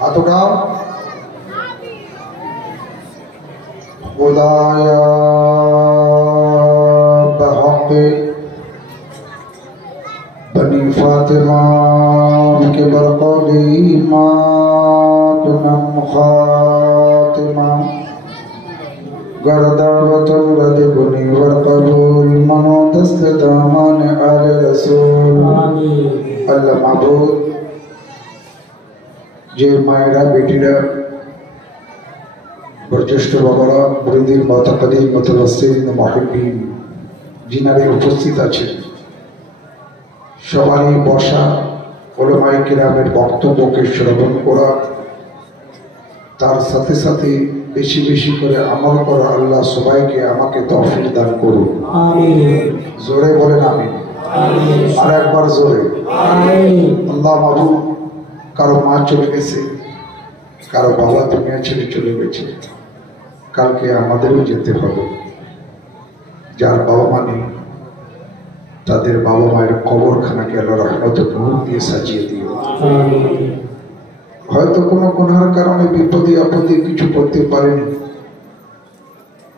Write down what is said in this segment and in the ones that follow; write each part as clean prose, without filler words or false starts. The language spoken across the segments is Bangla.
हाथ उठाओ। खुदाया बहक़ बनी फातिमा के बरक़ली मातुनम खातिमा गर्दावतुल रदबुनी वरक़बूल मनो दस्त दामन आल रसूल। अल्लाह माबूद যে মায়েরা বেটিরা বয়োজ্যেষ্ঠ বাবারা মুরিদিন মুতাকাদ্দিম মুতাওয়াসসিলিন মুহিব্বিন যিনারা উপস্থিত আছেন সবারই বসা উলামায়ে কিরামের বক্তব্যকে শ্রবণ করা তার সাথে সাথে বেশি বেশি করে আমল করা আল্লাহ সবাইকে আমাকে তৌফিক দান করুন আমিন। জোরে বলেন আমিন আমিন। আর একবার জোরে আমিন। আল্লাহ মাবুদ কারো মা চলে গেছে, কারো বাবা দুনিয়া ছেড়ে চলে গেছে, কালকে আমাদেরও যেতে হবে। যার বাবা মা নেই তাদের বাবা মায়ের কবরখানাকে আল্লাহ রহমতের নূর দিয়ে সাজিয়ে দিও। হয়তো কোনো গুনার কারণে বিপদে আপদে কিছু করতে পারেনি,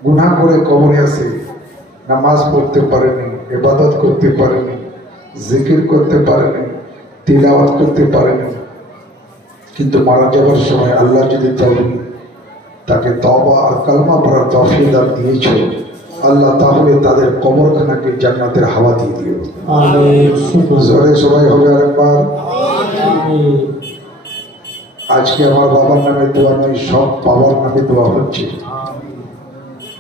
গুনাহ করে কবরে আছে, নামাজ পড়তে পারেনি, ইবাদত করতে পারেনি, জিকির করতে পারেনি, তিলাওয়াত করতে পারেনি, কিন্তু মারা যাবার সময় আল্লাহ যদি তাকে তওবা আর কালমা পড়ার তৌফিক দান দিয়েছ আল্লাহ, তাহলে তাদের কবরখানাকে জান্নাতের হাওয়া দিয়ে দিও আমিন। জোরে সবাই হবে আরেকবার আমিন। আজকে আমার বাবার নামে দোয়া নয়, সব বাবার নামে দোয়া হচ্ছে।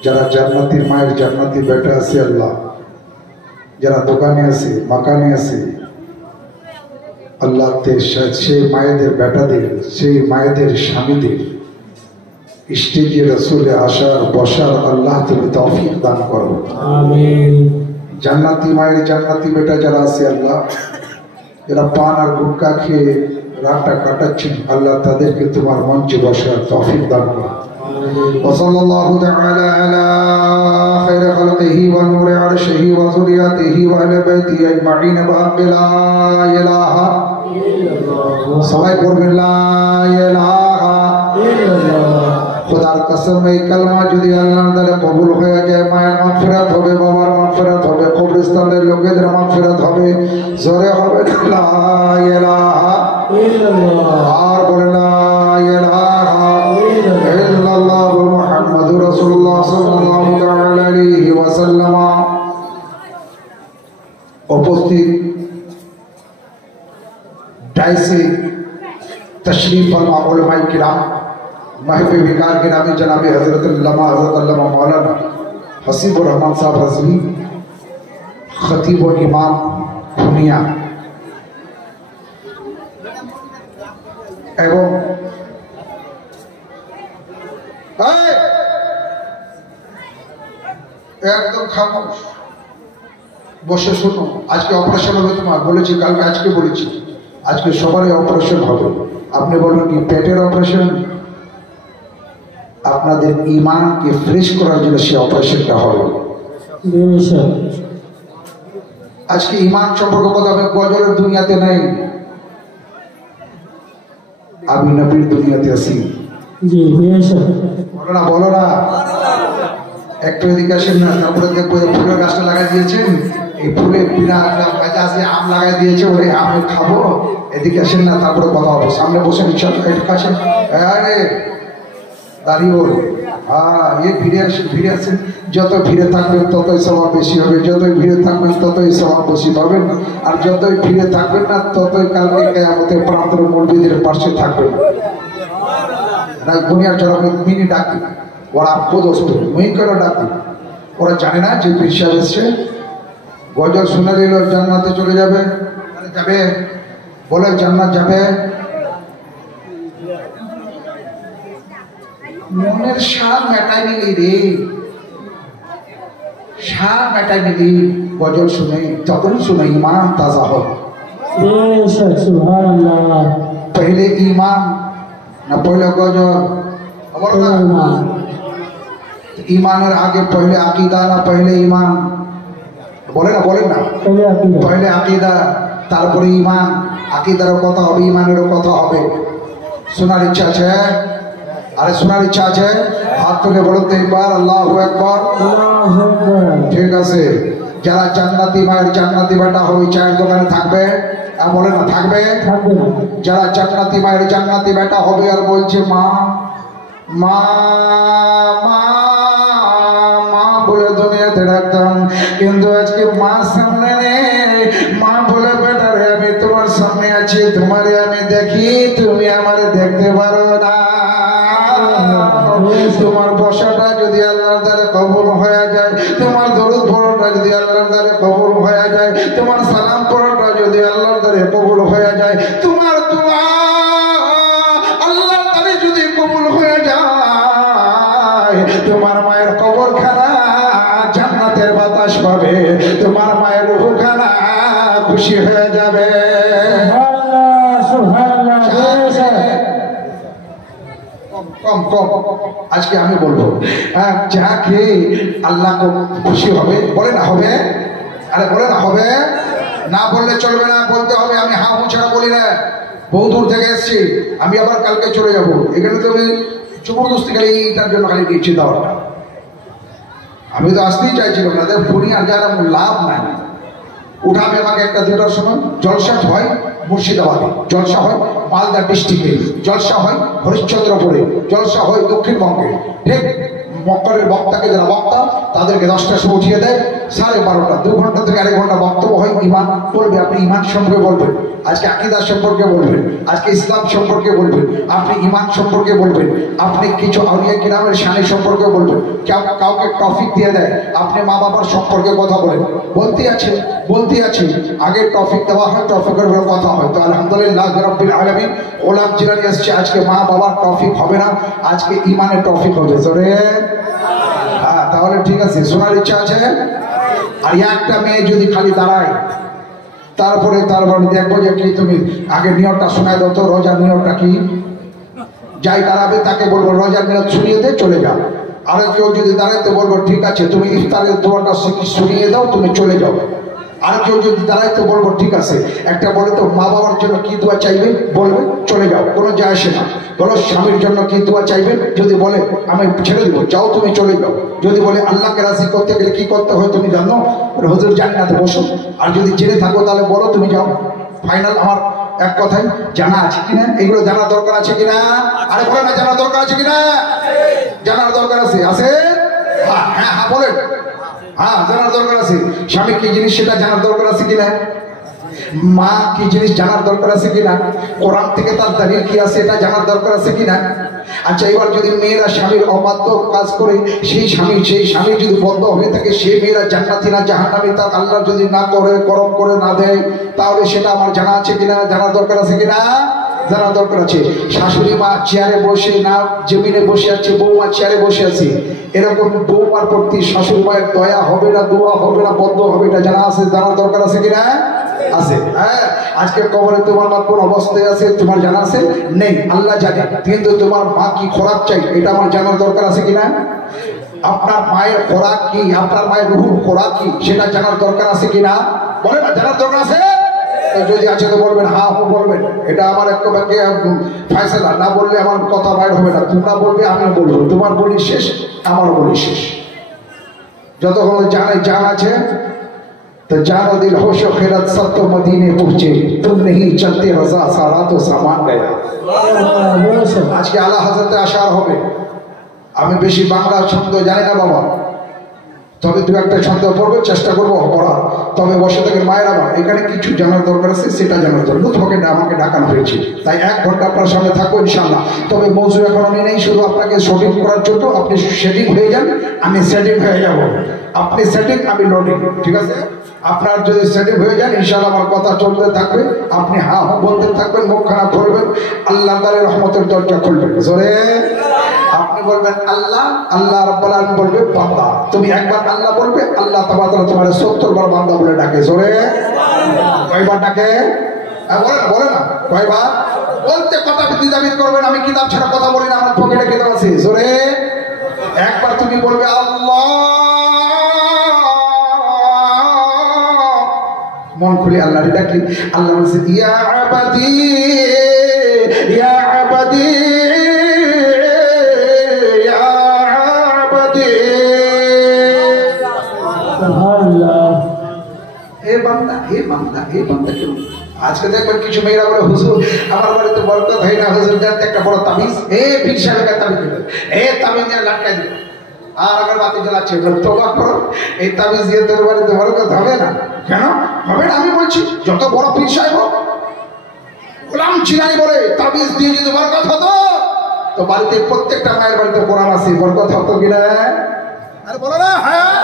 যারা জান্নাতের মায়ের জান্নাতি বেটা আছে আল্লাহ, যারা দোকানে আছে মাকানে আছে আল্লাহ, সেই মায়েদের বেটাদের সেই মায়েদের স্বামীদের স্টেজে রসুলে আসার বসার আল্লাহ তুমি তৌফিক দান করো আমিন। জান্নাতি মায়ের জান্নাতি বেটা যারা আছে আল্লাহ, যারা পান আর গুটকা খেয়ে রাতটা কাটাচ্ছেন আল্লাহ, তাদেরকে তোমার মঞ্চে বসার তৌফিক দান করো। وصلى الله تعالى على خير خلقه ونور عرشه وذريته وعلى بيته اجمعين بحق لا اله الا الله। সবাই পড়বেন লা ইলাহা ইল্লাল্লাহ। খোদার কসম এই কালমা যদি আল্লাহর দ্বারা কবুল হয়ে যায়, মায়ের মাগফিরাত হবে, বাবার মাগফিরাত হবে, কবরস্থানের লোকেদের মাগফিরাত হবে। জোরে হবে লা ইলাহা ইল্লাল্লাহ। আর বলেন লা ইলাহা ইল্লাল্লাহ মুহাম্মাদুর রাসূলুল্লাহ সাল্লাল্লাহু তাআলা আলাইহি ওয়াসাল্লাম। উপস্থিত डाइसे तशरीफ फरमा उलमाए किराम महफिल विकार के नामी जनाब हजरत अल्लामा मौलाना हसीबुर रहमान साहब रज़वी खतीब और इमाम खुनिया एवं एकदम खामोश বসে শোনো। আজকে অপারেশন হবে তোমার, বলেছি কালকে, আজকে বলেছি আজকে সবারই অপারেশন হবে। আপনি বলুন কি পেটের অপারেশন? আপনাদের ঈমানকে ফ্রেশ করার জন্য সে অপারেশনটা হবে। আজকে ঈমান সম্পর্কে কথা হবে। গজলের দুনিয়াতে নাই, আমি নবীর দুনিয়াতে আছি। বলো না বলো না, একটু এদিকে আসেন না, তারপরে দেখবো ফুলের গাছটা লাগাই দিয়েছেন, এই ফুলে বিরাট আছে, আম লাগাই দিয়েছে, ওই আমি খাবো। এদিকে আসেন না, তারপরে কথা হবে। সামনে বসে আসেন, দাঁড়িয়ে বল। হ্যাঁ, এই ভিড়ে আসেন। যত ভিড়ে থাকবেন ততই স্বভাব বেশি হবে, যতই ভিড়ে থাকবেন ততই স্বভাব বেশি পাবেন, আর যতই ভিড়ে থাকবেন না ততই কালকে কিয়ামতের প্রান্তরে মুরব্বিদের পাশে থাকবেন। দুনিয়ার যারা মিনি ডাকি ওরা আপদ অস্ত মুই করে ডাকি, ওরা জানে না যে পীর সাহেব এসছে, গজল শুনে দিল জান্নাতে চলে যাবে। যাবে বলে জান্নাত যাবে, মনের স্বাদ মেটাই নিলি রে, স্বাদ মেটাই নিলি গজল শুনে, তখনই শুনে ইমান তাজা হবে। पहले ईमान ना पहले गजल। ईमाনের आगे पहले अकीदा ना पहले ईमान बोले ना पहले अकीदा तारपरे ईमान अकीदार कथा होबे ईमानेर कथा होबे শোনার ইচ্ছা আছে আরে শোনার ইচ্ছা আছে হাত তুলে বলুন তো একবার আল্লাহু আকবার ঠিক আছে যারা জান্নাতি মায়ের জান্নাতি বেটা হবে চায়ের দোকানে থাকবে আর বলে না থাকবে যারা জান্নাতি মায়ের জান্নাতি বেটা হবে আর বলছে মা মা মা মা বলে দুনিয়াতে ডাকতাম কিন্তু আজকে মা সামনে নেই মা বলে বেটা রে আমি তোমার সামনে আছি তোমারে আমি দেখি তুমি আমারে দেখতে পারো না তোমার বসাটা যদি আল্লাহর দ্বারে কবুল হয়ে যায় তোমার দরুদ পড়াটা যদি আল্লাহর দ্বারে কবুল হয়ে যায় তোমার সালাম পড়াটা যদি আল্লাহর দ্বারে কবুল হয়ে যায় তোমার দোয়া আল্লাহর দ্বারে যদি কবুল হয়ে যায় তোমার মায়ের কবরখানা জান্নাতের বাতাস পাবে তোমার মায়ের রূহখানা খুশি হয়ে যাবে कम कम आज के हमें बोलो जाके अल्लाह को खुशी होबे बोले ना होबे अरे बोले ना होबे ना बोलले चलबे ना बोलते होबे আমি হা হু ছাড়া বলি না বহু দূর থেকে এসেছি আমি আবার কালকে চলে যাব এখানে তো আমি জবরদস্তি খালি এটার জন্য খালি দিচ্ছি দাওয়াটা আমি তো আসতেই চাইছিলাম না দেখ ফোনে আর যারা লাভ নাই উঠাবে আমাকে একটা দুটার সময় জলসা হয় মুর্শিদাবাদে জলসা হয় মালদা ডিস্ট্রিক্টে জলসা হয় হরিশ্চন্দ্রপুরে জলসা হয় দক্ষিণবঙ্গে ঠিক মক্করের বক্তাকে যারা বক্তা তাদেরকে 10টার সময় উঠিয়ে দেয় 12:30 2 ঘন্টা থেকে 1 ঘন্টা বক্তব্য হয় ঈমান বলবে আপনি ঈমান সম্পর্কে বলবেন আজকে আকীদা সম্পর্কে বলবেন আজকে ইসলাম সম্পর্কে বলবেন আপনি ঈমান সম্পর্কে বলবেন আপনি কিছু আউলিয়া কিরামের শান সম্পর্কে বলবেন কাউকে টপিক দিয়ে দেয় আপনি মা বাবার সম্পর্কে কথা বলেন বলতে আছে আগে টপিক দেওয়া হয় টপিকের উপর কথা হয় তো আলহামদুলিল্লাহ রাব্বিল আলামিন ওলাম জিলানি আসছে আজকে মা বাবার টপিক হবে না আজকে ঈমানের টপিক হবে জোরে হ্যাঁ তাহলে ঠিক আছে শোনার ইচ্ছা আছে আর একটা মেয়ে যদি খালি দাঁড়ায় তারপরে দেখবো যে কি তুমি আগে নিয়তটা শোনায় দাও তো রোজার নিয়তটা কি যাই দাঁড়াবে তাকে বলবো রোজার নিয়ত শুনিয়ে দে চলে যাও আর কেউ যদি দাঁড়াইতে বলবো ঠিক আছে তুমি ইফতারের দোয়াটা শুনিয়ে দাও তুমি চলে যাও আর কেউ যদি দাঁড়াইতে বলবো ঠিক আছে একটা বলে তো মা বাবার জন্য কি দোয়া চাইবে বলবে চলে যাও কোনো যায় আসে না বলো স্বামীর জন্য কি দোয়া চাইবে যদি বলে আমি ছেড়ে দিব যাও তুমি চলে যাও যদি বলে আল্লাহকে রাজি করতে গেলে কি করতে হয় তুমি জানো হুজুর জানি না তো বসো আর যদি জেনে থাকো তাহলে বলো তুমি যাও ফাইনাল আমার এক কথাই জানা আছে কিনা এগুলো জানার দরকার আছে কিনা আরে বলে না জানার দরকার আছে কিনা জানার দরকার আছে হ্যাঁ হ্যাঁ হ্যাঁ বলেন হ্যাঁ জানার দরকার আছে স্বামী কি জিনিস সেটা জানার দরকার আছে কিনা মা কি জিনিস জানার দরকার আছে কিনা কোরআন থেকে তার দলিল কি আছে এটা জানার দরকার আছে কিনা আচ্ছা এবার যদি মেয়েরা স্বামীর অবাধ্য কাজ করে সেই স্বামী যদি বন্ধ হয়ে থাকে সেই মেয়েরা জান্নাতি না জাহান্নামী তা আল্লাহ যদি না করে করম করে না দেয় তাহলে সেটা আমার জানা আছে কিনা জানার দরকার আছে কিনা জানার দরকার আছে শাশুড়ি মা চেয়ারে বসে না জমিনে বসে আছে বৌমা চেয়ারে বসে আছে এরকম বৌমার প্রতি শাশুড়ি মায়ের দয়া হবে না দোয়া হবে না বদ্ধ হবে এটা জানা আছে জানার দরকার আছে কিনা আছে হ্যাঁ আজকে কবরে তোমার মা কোন অবস্থায় আছে তোমার জানা আছে নেই আল্লাহ জানে কিন্তু তোমার মা কি খোরাক চাই এটা আমার জানার দরকার আছে কিনা আপনার মায়ের খোরাক কি আপনার মায়ের রুহুর খোরাক কি সেটা জানার দরকার আছে কিনা বলে না জানার দরকার আছে যদি আছে তো বলবেন হ্যাঁ বলবেন এটা আমার একটা ফয়সালা না বললে আমার কথা বাইর হবে না তোমরা বলবে আমিও বলবো তোমার বলি শেষ আমার বলি শেষ যতক্ষণ জান আছে तो जानो दिल होशो खैरत सब तो मदीने पहुंचे तुम नहीं चलते रजा सारा तो सामान गया आज के आला हजरत आशार होबे আমি বেশি বাংলা ছন্দ জানি না বাবা তবে দু একটা ছন্দ পড়বো চেষ্টা করবো পড়ার তবে বসে থেকে মায়ের আমার এখানে কিছু জানার দরকার আছে সেটা জানার দরকার তোমাকে আমাকে ডাকানো হয়েছে তাই 1 ঘন্টা আপনার সামনে থাকবো ইনশাআল্লাহ তবে মৌজু এখন আমি নেই শুধু আপনাকে শুটিং করার জন্য আপনি সেটিং হয়ে যান আমি সেটিং হয়ে যাব আপনি সেটিং আমি লোডিং ঠিক আছে আপনার যদি সেটিং হয়ে যান ইনশাআল্লাহ আমার কথা চলতে থাকবে আপনি হ্যাঁ হ্যাঁ বলতে থাকবেন মুখখানা খুলবেন আল্লাহ তাআলার রহমতের দরজা খুলবে জোরে আপনি বলবেন আল্লাহ আল্লাহ রাব্বুল আলামিন বলবে বান্দা তুমি একবার আল্লাহ বলবে আল্লাহ তাআলা তোমার 70 বার বান্দা বলে ডাকে জোরে কয়বার ডাকে বলে না কয়বার বলতে কথা দ্বিধাবিদ করবেন আমি কিতাব ছাড়া কথা বলি না আমার পকেটে কিতাব আছে জোরে একবার তুমি বলবে আল্লাহ, মন খুলে আল্লাহরে ডাকি। আল্লাহ বলছে ইয়া আবাদি ইয়া আবাদি ইয়া আবাদি। সুবহানাল্লাহ। হে বান্দা হে বান্দা হে বান্দা। আজকে দেখবেন কিছু মেয়েরা বলে হুজুর আমার বাড়িতে বরকত হয় না, হুজুর জানতে একটা বড় তাবিজ, পীর সাহেবের তাবিজ দিল, তাবিজ নিয়ে লাটকাই দিল আর আমার বাতি জ্বালাচ্ছে। তোবা করো, এই তাবিজ দিয়ে তোর বাড়িতে বরকত হবে না। কেন হবে না? আমি বলছি যত বড় পীর সাহেব হোক, গোলাম চিলানি বলে তাবিজ দিয়ে যদি বরকত হতো তো বাড়িতে প্রত্যেকটা মায়ের বাড়িতে কোরআন আছে, বরকত হতো কিনা? আরে বলো না। হ্যাঁ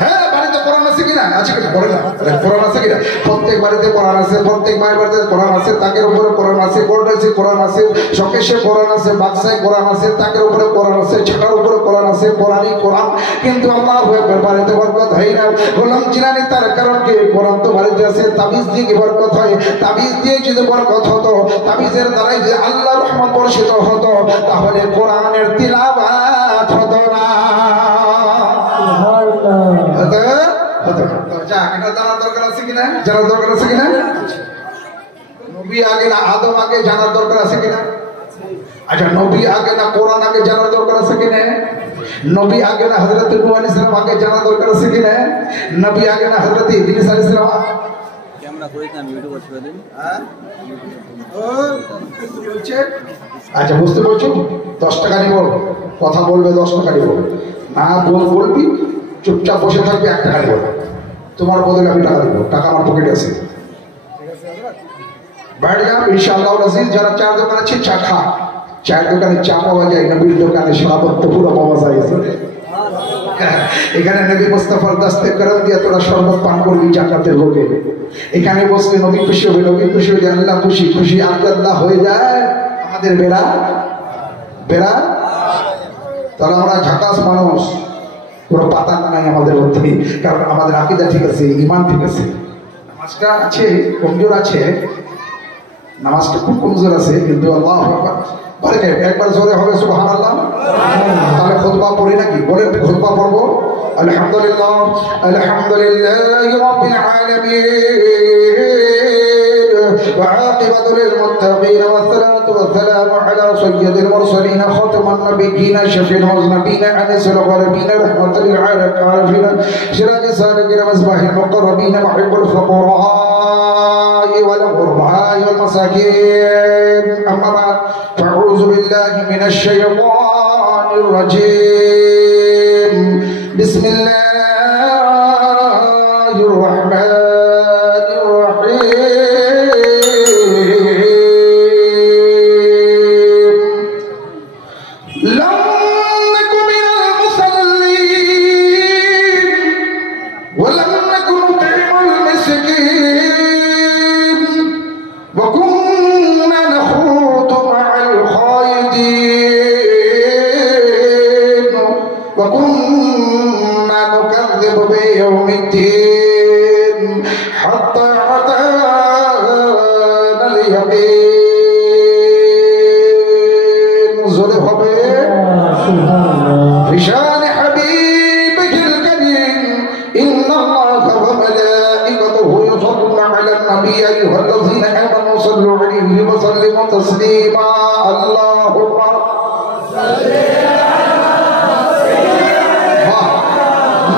হ্যাঁ, বাড়িতে কোরআন আছে কিনা? আছে কিনা? বলে না কোরআন আছে কিনা? প্রত্যেক বাড়িতে কোরআন আছে, প্রত্যেক মায়ের বাড়িতে কোরআন আছে, তাকের উপরে কোরআন আছে, গোল্ডেসে কোরআন আছে, শোকেশে কোরআন আছে, বাক্সায় কোরআন আছে, তাকের উপরে কোরআন আছে, ছাটার উপরে কোরআন আছে, কোরআনই কোরআন। কিন্তু আল্লাহু আকবার, বাড়িতে বরকত হয় না। গোলাম চিলানি তার কারণ কি? কোরআন তো বাড়িতে আছে, তাবিজ দিয়ে কি বরকত হয়? তাবিজ দিয়ে যদি বরকত হতো, তাবিজের দ্বারাই যদি আল্লাহর রহমত বর্ষিত হতো, তাহলে কোরআনের তিলাওয়াত হতো না। জানার দরকার আছে কিনা? জানার দরকার আছে কিনা? নবী আগে না আদম আগে জানার দরকার আছে কিনা? আচ্ছা, নবী আগে না কোরআন আগে জানার দরকার আছে কিনা? নবী আগে না হযরত নূহ আলাইহিস সালাম আগে জানার দরকার আছে কিনা? নবী আগে না হযরত ইদ্রিস আলাইহিস সালাম? ক্যামেরা করিস না, ভিডিও করতে দিন। হ্যাঁ ও কি বলছে? আচ্ছা, বুঝতে পারছো? 10 টাকা নিব, কথা বলবে 10 টাকা নিব, না বলবি চুপচাপ বসে থাকবে 1 টাকা নিব, তোমার বদলে আমি টাকা দিব, টাকা আমার পকেটে আছে। বাইরে যাও ইনশাআল্লাহ আজিজ। যারা চার দোকানে আছে চা খা, চায়ের দোকানে চা পাওয়া যায়, নবীর দোকানে শরাবত পুরো পাওয়া যায়। এখানে নবী মুস্তাফার দাস্তে করম দিয়ে তোরা শরবত পান করবি জান্নাতের হোকে। এখানে বসলে নবী খুশি হবে, নবী খুশি হয়ে আল্লাহ খুশি, খুশি আল্লাহ হয়ে যায় আমাদের বেড়া বেড়া। তাহলে আমরা ঝাকাস মানুষ, কোনো পাতা নাই আমাদের মধ্যে, কারণ আমাদের আকীদা ঠিক আছে, ঈমান ঠিক আছে। নামাজটা আছে কমজোর আছে, নামাজটা খুব কমজোর আছে, কিন্তু আল্লাহু আকবার বলে একবার জোরে হবে সুবহানাল্লাহ। তাহলে খুতবা পড়ি নাকি? বলেন খুতবা পড়বো। আলহামদুলিল্লাহ আলহামদুলিল্লাহি রাব্বিল আলামিন ওয়া আকিবাতু লিল মুত্তাকিন ওয়া সালাতু ওয়া সালামু আলা সাইয়্যিদিল মুরসালিন খাতামান নাবিয়্যিন শাফিউল মুযনিবিন আনিসুল গরিবিন রাহমাতুল লিল আলামিন সিরাজুস সালিকিন মিসবাহুল মুকাররাবিন মুহিব্বুল ফুকারা ওয়াল গুরবাء ওয়াল মাসাকিন। আম্মা বা'দ, ফাউযু বিল্লাহি মিনাশ শাইতানির রাজীম। বিসমিল্লাহির রাহমানির রহিম। লাম নাকু মিনাল মুসাল্লিন ওয়া লাম নাকু নুত'imul মিসকিন ওয়া কুন্না নাখুদু মা'আল খায়িদিন ওয়া কুন্না নুকাযযিবু বিয়াউমিদ্দিন হাত্তা আতানাল ইয়াকিন। জোরে হবে بشان حبيبه الكريم إن الله وملائكته يصلون على النبي أيها الذين آمنوا صلوا عليه وسلموا تسليما. اللهم صل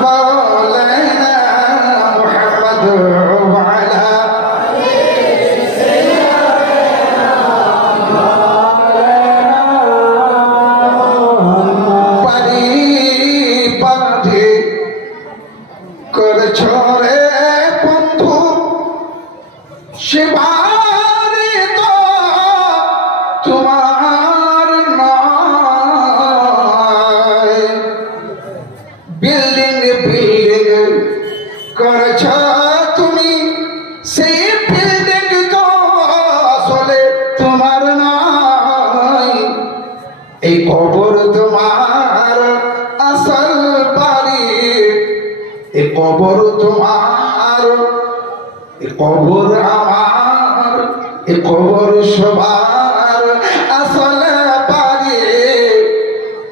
على مولانا محمد وعلى পরিপাটি করেছ রে বন্ধু সেবারে তো তোমার নয়। বিল্ডিং বিল্ডিং করেছ তুমি, সেই বিল্ডিং তো আসলে তোমার নয়। এই কবর তোমার আসল বাড়ি, এই কবর তোমার, এই কবর আমার, এই কবর সবার আসল বাড়ি।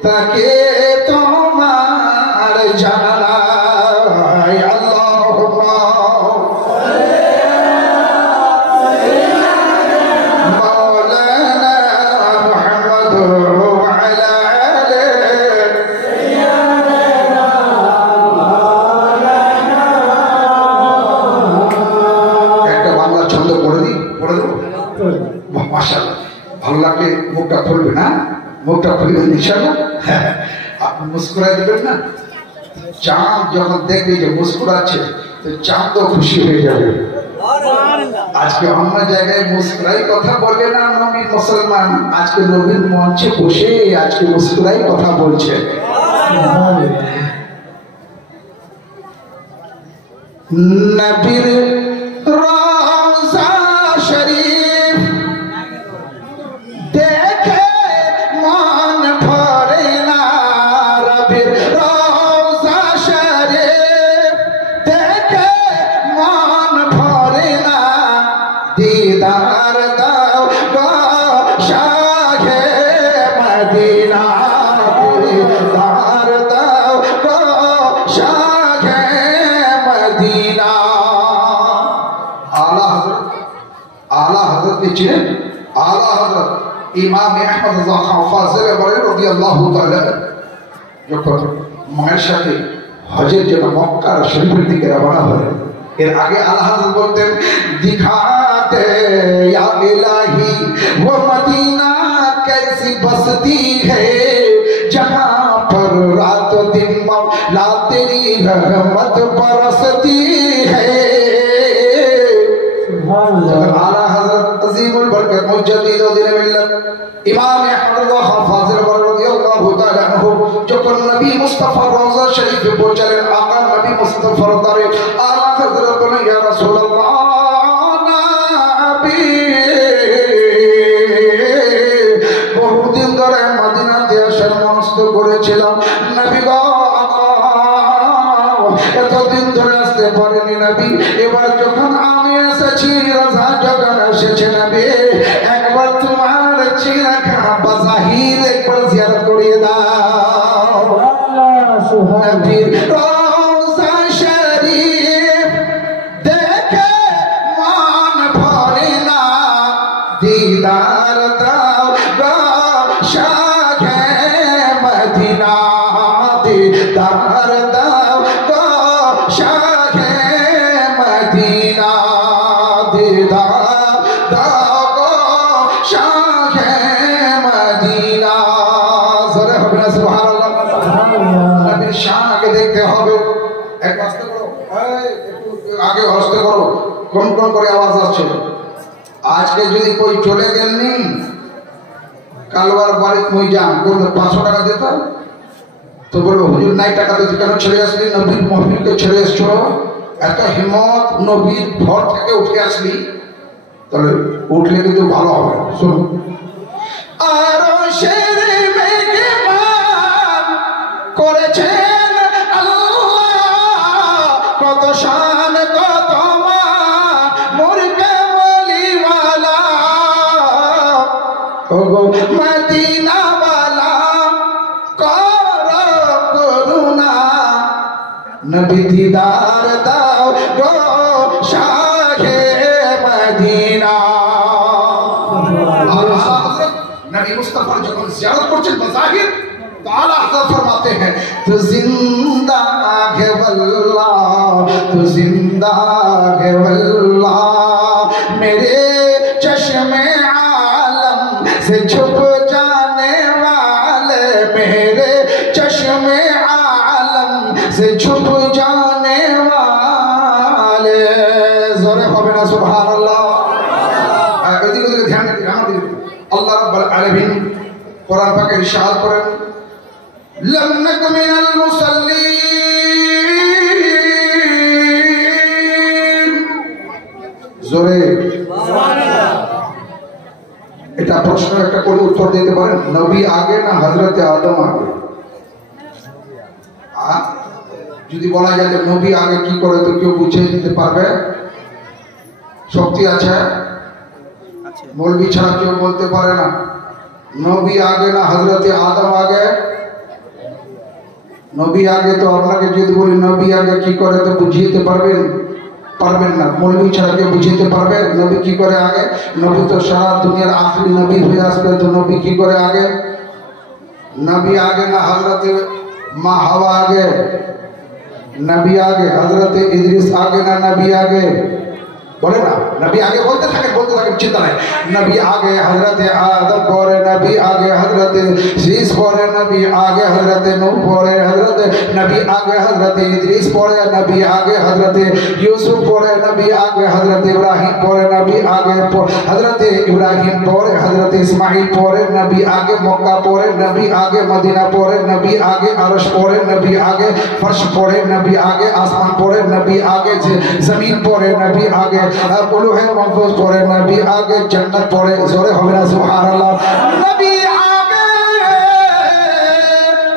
তাকে তো আল্লাহুম্মা মাওলানা মুহাম্মদ ওয়া আলা আলি সাইয়্যিদিনা মাওলানা। একটা বাংলা ছন্দ পড়ে দেব। মাশাআল্লাহ, ভালো লাগলে মুখটা খুলবে না? মুখটা খুলবে ইনশাআল্লাহ। আপনি মুস্কুরাই দেবেন না? চাঁদ যখন দেখবে যে মুস্কুরাচ্ছে তো চাঁদও খুশি হয়ে যাবে। আজকে অন্য জায়গায় মুস্কুরাই কথা বলে না নবী মুসলমান, আজকে নবীর মঞ্চে বসে আজকে মুস্কুরাই কথা বলছে। নবীর রওজা শরীফ দেখে মন ভরে না, রবির রওজা শরীফ দেখে মন ভরে না, দিদার দাও গো শাহে মদিনা, দিদার দাও গো শাহে মদিনা। आला हजरत ने चिन्ह आला हजरत इमाम अहमद रज़ा खान फाजिल রাদিয়াল্লাহু তাআলা যখন মায়ের সাথে হজের জন্য মক্কা শরীফের দিকে রওনা হলেন, এর আগে আলা হযরত বলতেন দিখাতে ইয়া ইলাহি वो मदीना कैसी बसती है जहां पर रात दिन मौला तेरी रहमत बरसती है। आला हज़रत अज़ीमुल बरकत मुजद्दिद व दीन मिल्लत इमाम अहमद रज़ा फाजिल রাদিয়াল্লাহু তাআলা আনহু যখন নবী মুস্তাফা রওজা শরীফে পৌঁছলেন, আকা নবী মুস্তাফার দরে আলা হযরত বলেন ইয়া রাসূলুল্লাহ নবী বহুদিন ধরে মদিনাতে আসার মনস্থ করেছিলাম, নবী গো এতদিন ধরে আসতে পারেনি নবী, এবার যখন আমি এসেছি রাজা যখন এসেছে নবী একবার তোমার চিড়াখানা বাজাহির একবার জিয়ারত করিয়ে দাও। নবীর রওজা শরীফ দেখে মন ভরে না, দিদার দাও গো শাহে মদিনা, দিদার দাও গো শাহে মদিনা, দিদার দাও গো শাহে মদিনা। জোরে হবে না সুবহানাল্লাহ? নবীর শান আগে দেখতে হবে। এক আস্তে করো, একটু আগে আস্তে করো, কোন কোন করে আওয়াজ আসছে। আজকে যদি কই চলে গেলনি কালবার বাড়ি কই যান করলে 500 টাকা দিতাম, তো বলবো হুজুর নাই টাকা দিতে কেন ছেড়ে আসলি, নবীর মহফিলকে ছেড়ে এসছো, এত হিম্মত নবীর ঘর থেকে উঠে আসলি, তাহলে উঠলে কিন্তু ভালো হবে। শুনুন আরশের মেহমান করেছেন আল্লাহ, কত শান কত মান মোর কামলিওয়ালা, ওগো মদিনাওয়ালা করো করুণা, নবী দিদার দাও গো শাহে মদিনা। नबी मुस्तफा जब ज़ियारत करते मज़ाहिर तो आला हज़रत फरमाते हैं तो जिंदा है वल्लाह, तो जिंदा है वल्लाह, मेरे चश्मे आलम से छुप जाने वाले, मेरे चश्मे आलम से छुप जाने वाले। जोरे হবে না সুবহানাল্লাহ? এদিকে ওদিকে ধ্যান দিন, আমাদের আল্লাহ রাব্বুল আলামিন কোরআন পাকে ইরশাদ করেন লাম নাক মিনাল মুসাল্লিন। জোরে সুবহানাল্লাহ। এটা প্রশ্ন একটা করে উত্তর দিতে পারেন, নবী আগে না হযরতে আদম আগে? যদি বলা যায় যে নবী আগে কি করে তো কেউ বুঝিয়ে দিতে পারবে? শক্তি আছে? মৌলবি ছাড়া কেউ বলতে পারে না। নবী আগে না হযরতে আদম আগে? নবী আগে তো আপনাকে যদি বলি নবী আগে কি করে তো বুঝিয়ে পারবেন না। মৌলবী ছাড়া কেউ বুঝিয়ে পারবে নবী কি করে আগে? নবী তো সারা দুনিয়ার আখরি নবী হয়ে আসবে, তো নবী কি করে আগে? নবী আগে না হযরতে মা হাওয়া আগে? নবী আগে। হযরতে ইদ্রিস আগে না নবী আগে? বলে না, নবী আগে বলতে থাকেন চিন্তা নাই। নবী আগে হযরতে আদম পরে, নবী আগে হযরতে শীস পরে, নবী আগে হযরতে নূহ পরে, নবী আগে হযরতে ইদ্রিস পরে, নবী আগে হযরতে ইউসুফ পরে, নবী আগে হযরতে ইব্রাহিম পরে, নবী আগে হযরতে ইব্রাহিম পরে, হযরতে ইসমাঈল পরে, নবী আগে মক্কা পরে, নবী আগে মদিনা পরে, নবী আগে আরশ পরে, নবী আগে ফর্শ পরে, নবী আগে আসমান পরে, নবী আগে জমিন পরে, নবী আগে উলুহে মাহফুজ পরে, নবী আগে জান্নাত পরে। জোরে হবে না সুবহানাল্লাহ। নবী আগে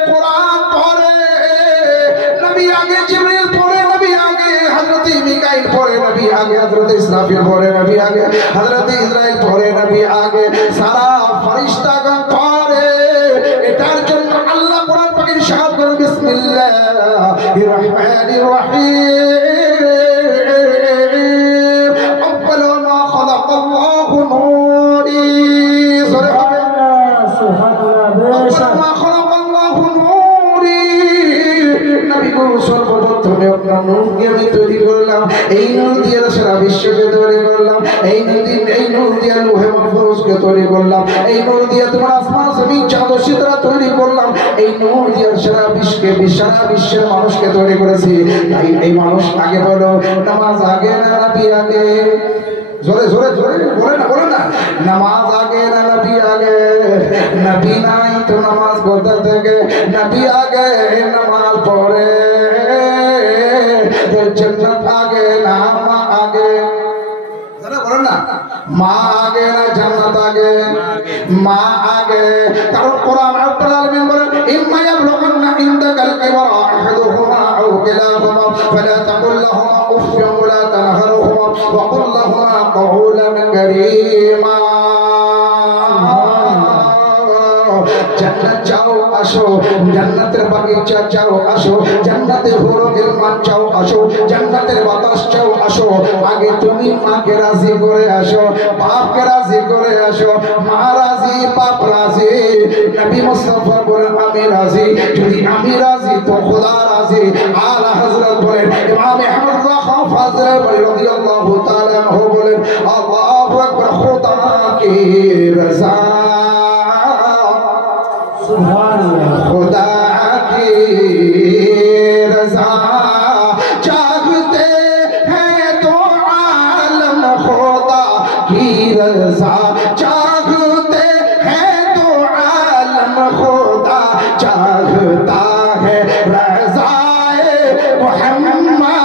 কোরআন পরে, নবী আগে জিবরিল পরে, নবী আগে হযরত মিকাইল পরে, নবী আগে হযরত ইসরাফিল পরে, নবী আগে হযরত ইসরাইল পরে, নবী আগে সারা ফেরেশতাগণ পরে। এটার জন্য আল্লাহ কোরআন পাকে ইরশাদ করেন বিসমিল্লাহির রহমানির রহিম। সর্বপ্রথমে আপনার নূরকে আমি তৈরি করলাম, এই নূর দিয়ে সারা বিশ্বকে তৈরি করলাম, এই নূর দিয়ে লৌহে মাহফুজকে তৈরি করলাম, এই নূর দিয়ে তোমার আসমান জমিন চাঁদ ও সিতারা তৈরি করলাম, এই নূর দিয়ে সারা বিশ্বের মানুষকে তৈরি করেছি। তাই এই মানুষ আগে বলো নামাজ আগে না নবী আগে? জোরে জোরে জোরে বলে না নামাজ আগে না নবী আগে? নবী নাই তো নামাজ কোথা থেকে? নবী আগে নামাজ পড়ে। জান্নাত আগে না মা আগে? বলেন না মা আগে না জান্নাত আগে? মা আগে। কারণ কোরআন রব্বুল আলামিন বলেন ইম্মা ইয়াবলুগান্না ইনদাকাল কিবারা আহাদুহুমা আও কিলাহুমা ফালা তাকুল লাহুমা উফফিন ওয়া লা তানহারহুমা ওয়া কুল লাহুমা কাওলান কারীমা। জান্নাত চাও আসো, জান্নাতের বাগিচা চাও আসো, জান্নাতের হুরুল ইলমান চাও আসো, জান্নাতের বাতাস চাও আসো। আগে তুমি মাকে রাজি করে আসো, বাপকে রাজি করে আসো। মা রাজি, বাপ রাজি। নবী মুস্তাফা বলেন আমি রাজি, যদি আমি রাজি তো খোদা রাজি। আলা হযরত বলেন ইমাম আহমদ ফাজরে রাদিয়াল্লাহু তাআলা আনহু বলেন আল্লাহু আকবার, খোদা কি রজা, खुदा की रज़ा चाहते हैं तो आलम, खुदा की रज़ा चाहते हैं तो आलम, खुदा चाहता है रज़ाए मुहम्मद।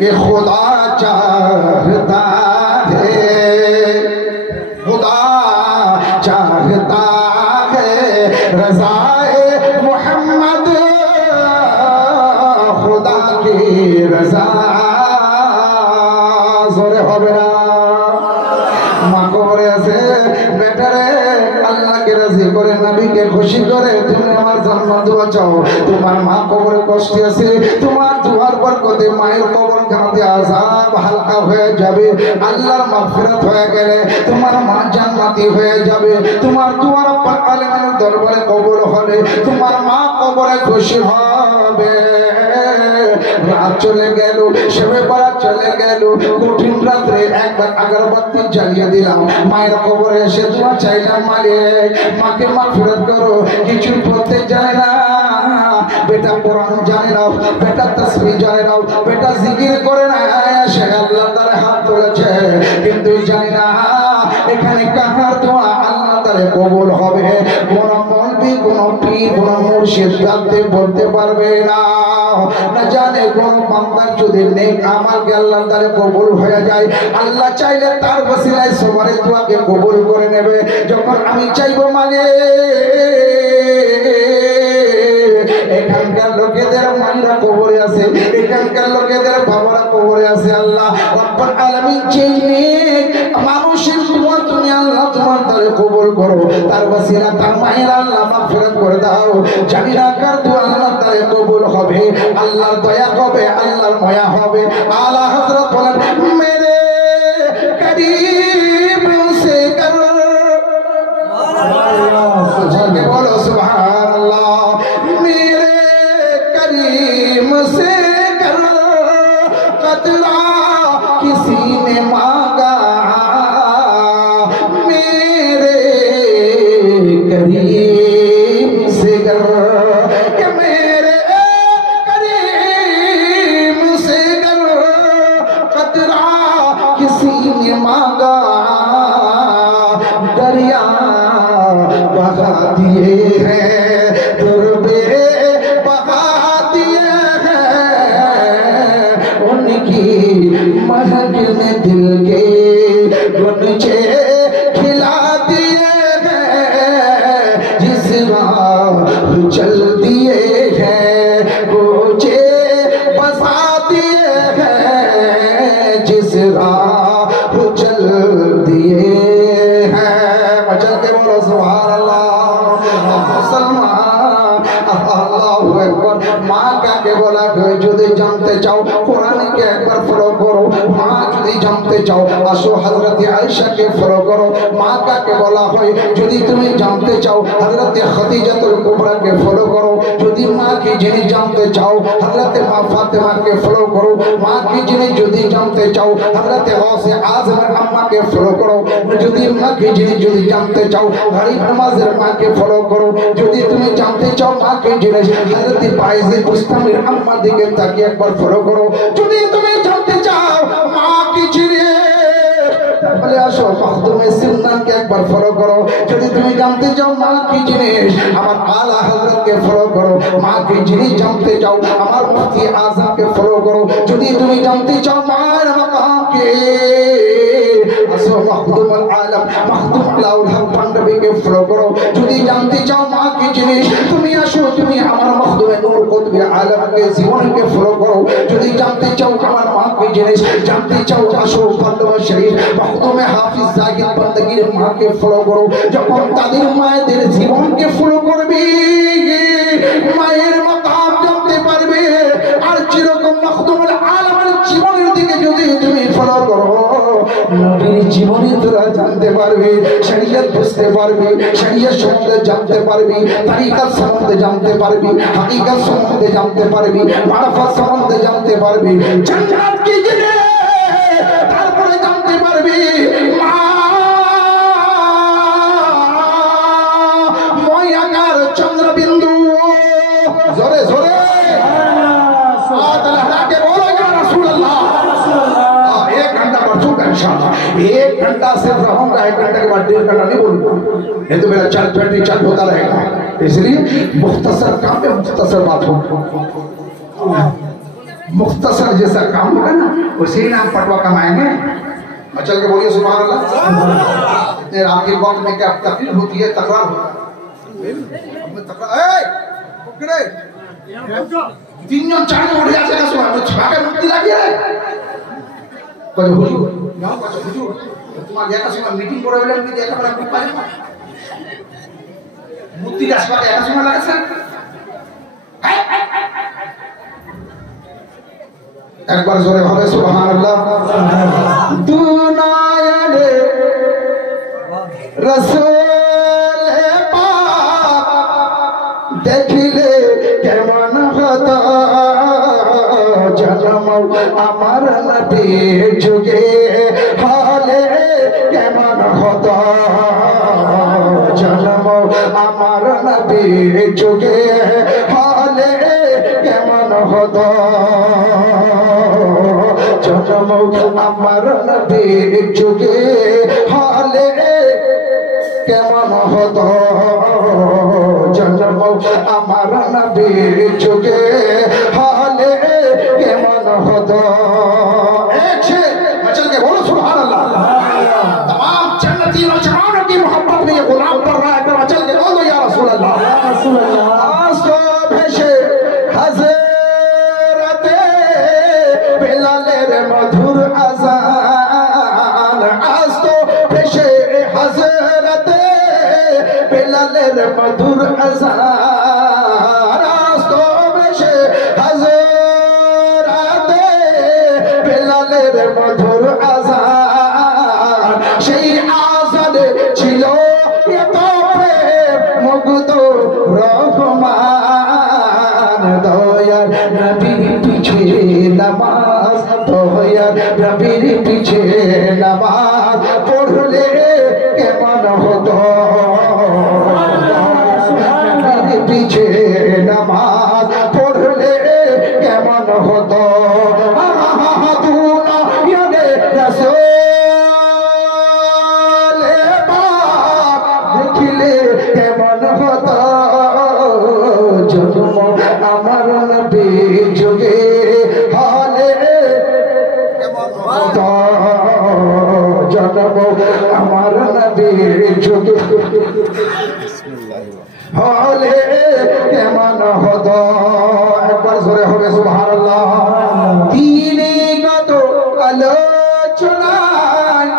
ये खुदा चाहता है, खुदा चाहता है रज़ाए मुहम्मद, खुदा की रज़ा। जोरे হবে না মা কবরে আছে বেটারে আল্লাহকে রাজি করে নবীকে খুশি করে তুমি আমার জন্য দোয়া চাও। তোমার মা কবরে কষ্টে আছে, তোমার দুয়ার বরকতে মায়ের কবর খানাতে আযাব হালকা হয়ে যাবে, আল্লাহর মাগফিরাত হয়ে গেলে তোমার মা জান্নাতি হয়ে যাবে। তোমার দুয়ার পাক আলেমের দরবারে কবুল হলে তোমার মা কবরে খুশি হবে। রাত চলে গেল, শবে বরাত চলে গেল, কঠিন রাত্রে একবার আগরবাতি জ্বালিয়ে দিলাম, মায়ের কবরে এসে দোয়া চাইলাম মালিক মাকে মাগফিরাত করো। কিছু পড়তে জানে না বেটা, কোরআন জানে না বেটা, তাসবিহ জানে না বেটা, জিকির করে না, সে আল্লাহর দ্বারে হাত তুলেছে কিন্তু জানি না এখানে কার দোয়া আল্লাহ দ্বারে কবুল হবে। কোন মৌলবি, কোন পীর, কোন মুর্শিদ জানতে বলতে পারবে না। না জানে কোন বান্দার যদি নেক আমালকে আল্লাহর দ্বারে কবুল হয়ে যায়, আল্লাহ চাইলে তার ওসিলায় সবার দোয়াকে কবুল করে নেবে। যখন আমি চাইবো মানে এখানকার লোকেদের মাইরা কবরে কবরে আছে, এখানকার লোকেদের বাবারা কবরে আছে। আল্লাহ রব্বুল আলামিন চিনি মানুষের দোয়া তুমি আল্লাহ তোমার দ্বারে কবুল করো, তার ওসিলা তার মায়ের আল্লাহ মাগফিরাত করে দাও। জানি না কার দোয়া আল্লাহর দ্বারে কবুল হবে, আল্লাহর দয়া হবে, আল্লাহর মায়া হবে। আলা হযরত বলেন মেরে করিম সে কর जाके बोलो सुभान अल्लाह। मेरे करीम से कर कतरा किसी ने मांगा, मेरे करीम से कर कि मेरे करीम से कर कतरा किसी ने मांगा। दरिया बहा दिए हैं दुर्बे बहा दिए हैं, उनकी महक ने दिल के गुनचे खिला दिए हैं। जिस राह चल दिए हैं गोचे बसा दिए हैं, जिस राह चल दिए चल के बोलो सुभान अल्लाह। मुसलमान अल्लाहु আকবার। মা কাকে বলা হয় যদি জানতে চাও কোরআনকে একবার ফলো করো। মা যদি জানতে চাও আসো হযরত আয়েশাকে ফলো করো। মা কাকে বলা হয় যদি তুমি জানতে চাও হযরত খাদিজাতুল কুবরাকে ফলো করো। যদি মা কি জিনিস জানতে চাও হযরত মা ফাতেমাকে ফলো করো। মা কি জিনিস যদি জানতে চাও হযরত গাউসে আজমের আম্মাকে ফলো করো। যদি মা কি জিনিস যদি জানতে চাও গরিব নামাজের মাকে ফলো করো। যদি তুমি জানতে চাও মা কি জিনিস হযরত বাইজে বুস্তামির আম্মার দিকে তাকিয়ে একবার ফলো করো। যদি তুমি জানতে চাও মা কি জিনিস তাহলে আসো মাহদুমে সিন্নানকে একবার ফলো করো। যদি তুমি জানতে চাও মা কি জিনিস আমার আলা হযরতকে ফলো করো। মা কি জিনিস জানতে চাও আমার মুফতি আযমকে ফলো করো। যদি তুমি জানতে চাও মায়ের মাকামকে আসো মাহদুমুল আলম মাহদুম আলাউল হক পান্ডবীকে ফলো করো। যদি জানতে চাও মা কি জিনিস তুমি আসো তুমি আমার মাহদুমে নূর কুতবে আলমকে জীবনকে ফলো করো। যদি জানতে চাও আমার মা কি জিনিস জানতে চাও আসো ফাতেমা শরীফ মাহদুমে হাফিজ জাকির বন্দগীর মাকে ফলো করো। যখন তাদের মায়েদের জীবনকে ফলো করবে মায়ের মাকাম জানতে পারবে। আর যেরকম মাহদুমুল আলমের জীবনের দিকে যদি তুমি ফলো করো নবীর জীবনী তোরা জানতে পারবে, শরীয়ত বুঝতে পারবে, শরীয়ত সম্বন্ধে জানতে পারবে, তরিকত সম্বন্ধে জানতে পারবে, হাকিকত সম্বন্ধে জানতে পারবে, মারফত সম্বন্ধে জানতে পারবে, জান্নাত কি জিনিস তারপরে জানতে পারবে। ময়াকার চন্দ্রবিন্দু জোরে জোরে एक घंटा सिर्फ रहूंगा, 1 घंटे के बाद 1.5 घंटा नहीं बोलूंगा, ये तो मेरा चल होता रहेगा। इसलिए मुख्तसर काम में मुख्तसर बात हो। मुख्तसर जैसा काम होगा ना उसी नाम पटवा कमाएंगे। चल के बोलिए सुभान अल्लाह। इतने आपके वक्त में क्या तकलीफ होती है, तकरार होता है। 3 জন 4 জন উঠে আসে না সময় ছাকে মুক্তি লাগিয়ে কত হুজুর নাও কত হুজুর তোমার একা সময় মিটিং করে হলেন কি একা পড়া খুব পারে মুক্তি আসবাকে একা সময় লাগছে। একবার জোরে ভাবে সুবহানাল্লাহ। দুনিয়ারে রাসূল পাক দেখিলে কেমন হতো জন্ম আমার নবী যুগে হলে কেমন হতো জন্ম আমার নবী যুগে হলে কেমন হতো জন্ম আমার নবী যুগে হলে কেমন হতো জন্ম আমার নবী যুগে হলে কেমন হতো। चल के बोलो सुभान अल्लाह। तमाम जन्नती नौजवानों की मोहब्बत में ये गुलाम कर रहा है। चल के बोलो या रसूल अल्लाह। मधुर अज़ान रास्तों में से हज़राते बिलालेर मधुर अज़ान সেই আযানে ছিল এত প্রেম মুগ্ধ রহমান দয়ার নবীর পিছে নামাজ দয়ার নবীর পিছে নামাজ পড়লে কেমন হতো নবীর পিছে নামাজ পড়লে কেমন হতো দুনিয়াতে রাসূল কেমন হতো জন্ম আমার নবীর যুগে হলে কেমন হতো জন্ম আমার নবীর যুগে হলে কেমন হতো একবার জোরে হবে সুবহানাল্লাহ দিনে কত আলোচনায়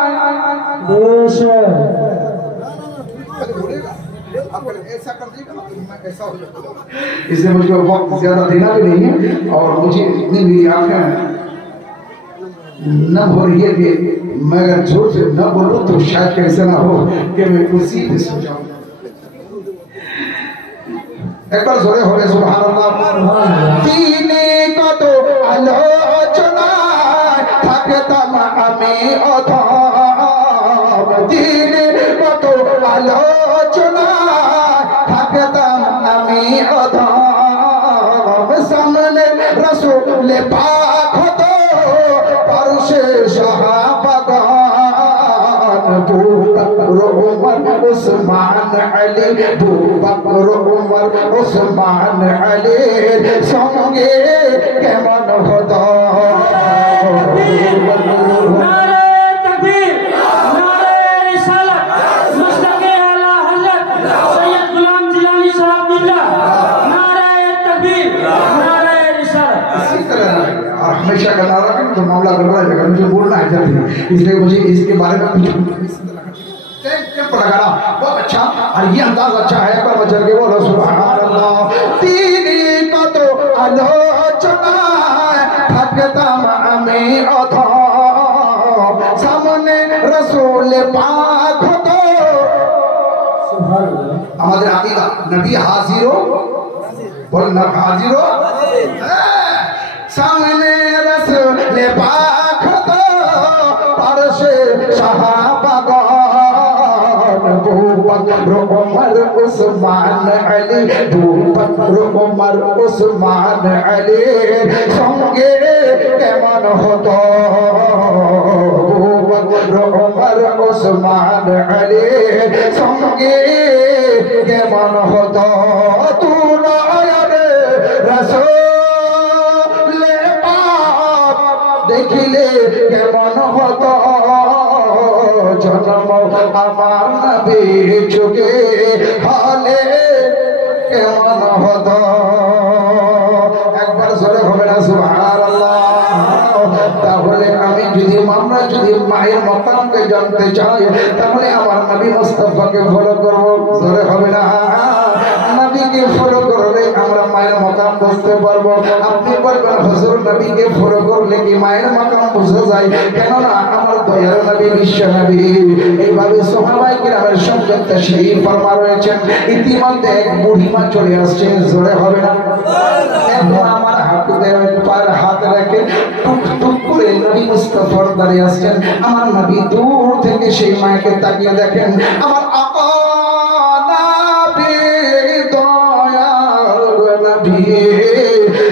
इसलिए मुझे वक्त ज्यादा देना भी नहीं है और मुझे इतनी मेरी आंखें न हो रही है कि मैं अगर जोर से न बोलूं तो शायद कैसे ना हो कि मैं कुर्सी पे सो जाऊं एक बार जोरे हो रहे सुबहानाल्लाह दीने কত আলোচনা থাকতাম আমি অধম দিনে কত আলোচনা থাকতাম আমি অধম সামনে রাসূল পাক হতো পারসে সাহাবাগণ আবু বকর ওমর ওসমান আলী আবু বকর ওমর ওসমান আলীর সঙ্গে কেমন হতো हमेशा का नारा है तो मामला गड़बड़ा जाएगा मुझे बोलना है जल्दी इसलिए मुझे इसके बारे में कुछ लगाना बहुत अच्छा और ये अंदाज अच्छा है पर चल के बोलो सुबहानल्लाह तीनी का तो आलोचना থাকতাম আমি অধম সামনে রাসূল পাক হতো সুবহানাল্লাহ আমাদের আকীদা নবী হাজিরো বল না হাজিরো सामने रसूल पाक हतो परशे साहाबागण अबू बकर उमर उस्मान अली अबू बकर उमर उस्मान अली संगे केमन हतो अबू बकर उमर उस्मान अली संगे केमन हतो तू नयने रसूल দেখিলে কেমন হতো জন্ম আমার নবীর যুগে হলে কেমন হতো একবার জোরে হবে না সুবহানাল্লাহ তাহলে আমি যদি আমরা যদি মায়ের মকামকে জানতে চাই তাহলে আমার নবী মুস্তাফাকে ফলো করব জোরে হবে না নবীকে ফলো করলে আমরা মায়ের মাকাম বুঝতে পারবো আপনি বলবেন হুজুর নবীকে ফলো করলে কি মায়ের মাকাম বুঝা যায় কেন না আমার দয়ার নবী বিশ্ব নবী এইভাবে সাহাবায়ে কিরামের সঙ্গে তাশরীফ ফরমা রয়েছেন ইতিমধ্যে এক বুড়িমা চলে আসছে জোরে হবে না এখন আমার হাতে পার হাত রেখে টুক টুক করে নবী মুস্তাফার দাঁড়িয়ে আসছেন আমার নবী দূর থেকে সেই মাকে তাকিয়ে দেখেন আমার আপা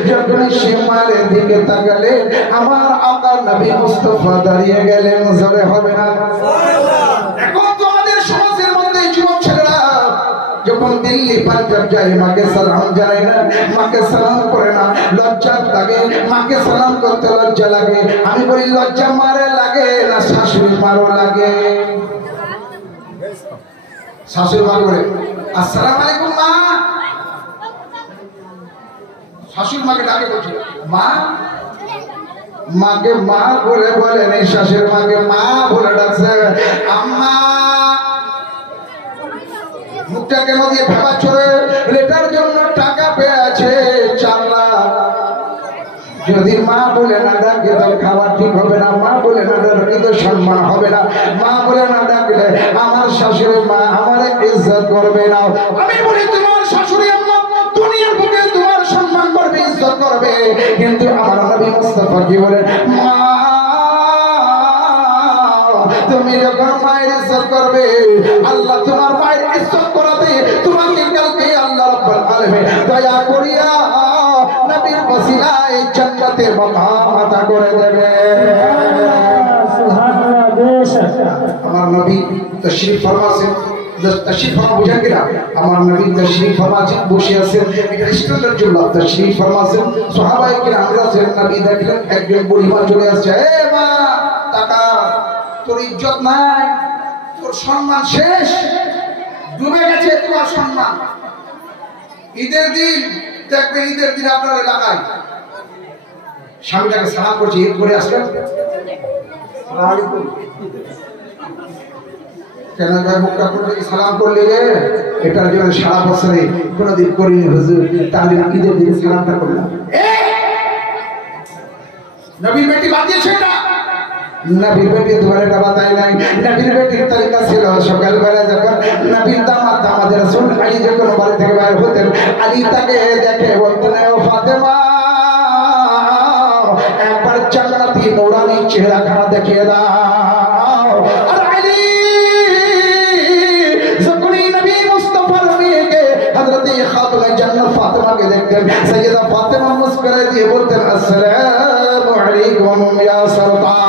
যখন সীমার দিকে তাকালে আমার আকা নবী মুস্তাফা দাঁড়িয়ে গেলেন জোরে হবে না এখন তো আমাদের সমাজের মধ্যে যুবক ছেলেরা যখন দিল্লি পাঞ্জাব যায় মাকে সালাম জানায় না মাকে সালাম করে না লজ্জা লাগে মাকে সালাম করতে লজ্জা লাগে আমি বলি লজ্জা মারে লাগে না শাশুড়ি মারও লাগে শাশুড়ি মার বলে আসসালামু আলাইকুম মা শাশুড়ি মাকে ডাকে বলছে মা মাকে মা বলে বলে নেই শাশুড়ি মাকে মা বলে ডাকছে আম্মা মুখ মুখটা কেন দিয়ে ভাবা চলে লেটার জন্য টাকা পেয়েছে 4 লাখ। যদি মা বলে না ডাকে তাহলে খাওয়া ঠিক হবে না, মা বলে না ডাকলে তো সম্মান হবে না, মা বলে না ডাকলে আমার শাশুড়ি মা আমার ইজ্জত করবে না। আমি বলি তোমার শাশুড়ি আম্মা দুনিয়ার বুকে তোমার সম্মান করবে, ইজ্জত করবে, কিন্তু আমার নবী মুস্তাফা কি বলেন, মা তুমি যখন মায়ের ইজ্জত করবে আল্লাহ তোমার মায়ের ইজ্জত করাতে তোমাকে কালকে আল্লাহ রাব্বুল আলামিন দয়া করিয়া নবীর ওসিলায় জান্নাতের মাকাম আতা করে দেবে। সুবহানাল্লাহ। বেশক আমার নবী তাশরীফ ফরমাছেন, তাশরীফ ফরমা বুঝেন কিনা? আমার নবী তাশরীফ ফরমাছেন, বসে আছেন, এটা স্টুডেন্টের জন্য তাশরীফ ফরমাছেন। সাহাবায়ে কিরামরা আছেন, নবী দেখলেন একজন বুড়িমা চলে আসছে, এ মা টাকা, তোর ইজ্জত নাই, তোর সম্মান শেষ, ডুবে গেছে তোমার সম্মান। ঈদের দিন দেখবেন, ঈদের দিন আপনার এলাকায় স্বামীটাকে সালাম করছে, ঈদ করে আসলেন, কেন ভাই মুখটা করে সালাম করলে এটার জন্য সারা বছরে কোনোদিন করিনি হুজুর, তাহলে ঈদের দিন সালামটা করলাম। নবীর বেটি বাদ দিয়েছে এটা, নবীর বেটির ধরেটা বাতাই নাই। নবীর বেটির তালিকা ছিল সকালবেলা যখন নবীর দামাদ রাসূল আলী যখন বাড়ি থেকে বাইর হতেন, আলী তাকে দেখে বলতেন, ও ফাতেমা একবার জান্নাতি নূরানি চেহারাখানা দেখিয়ে দাও। আর আলী যখনই নবী মুস্তাফার মেয়েকে হযরত খাতুনে জান্নাত ফাতেমাকে দেখতেন, সাইয়্যিদা ফাতেমা মুস্কুরা দিয়ে বলতেন, আসসালামু আলাইকুম ইয়া সুলতান।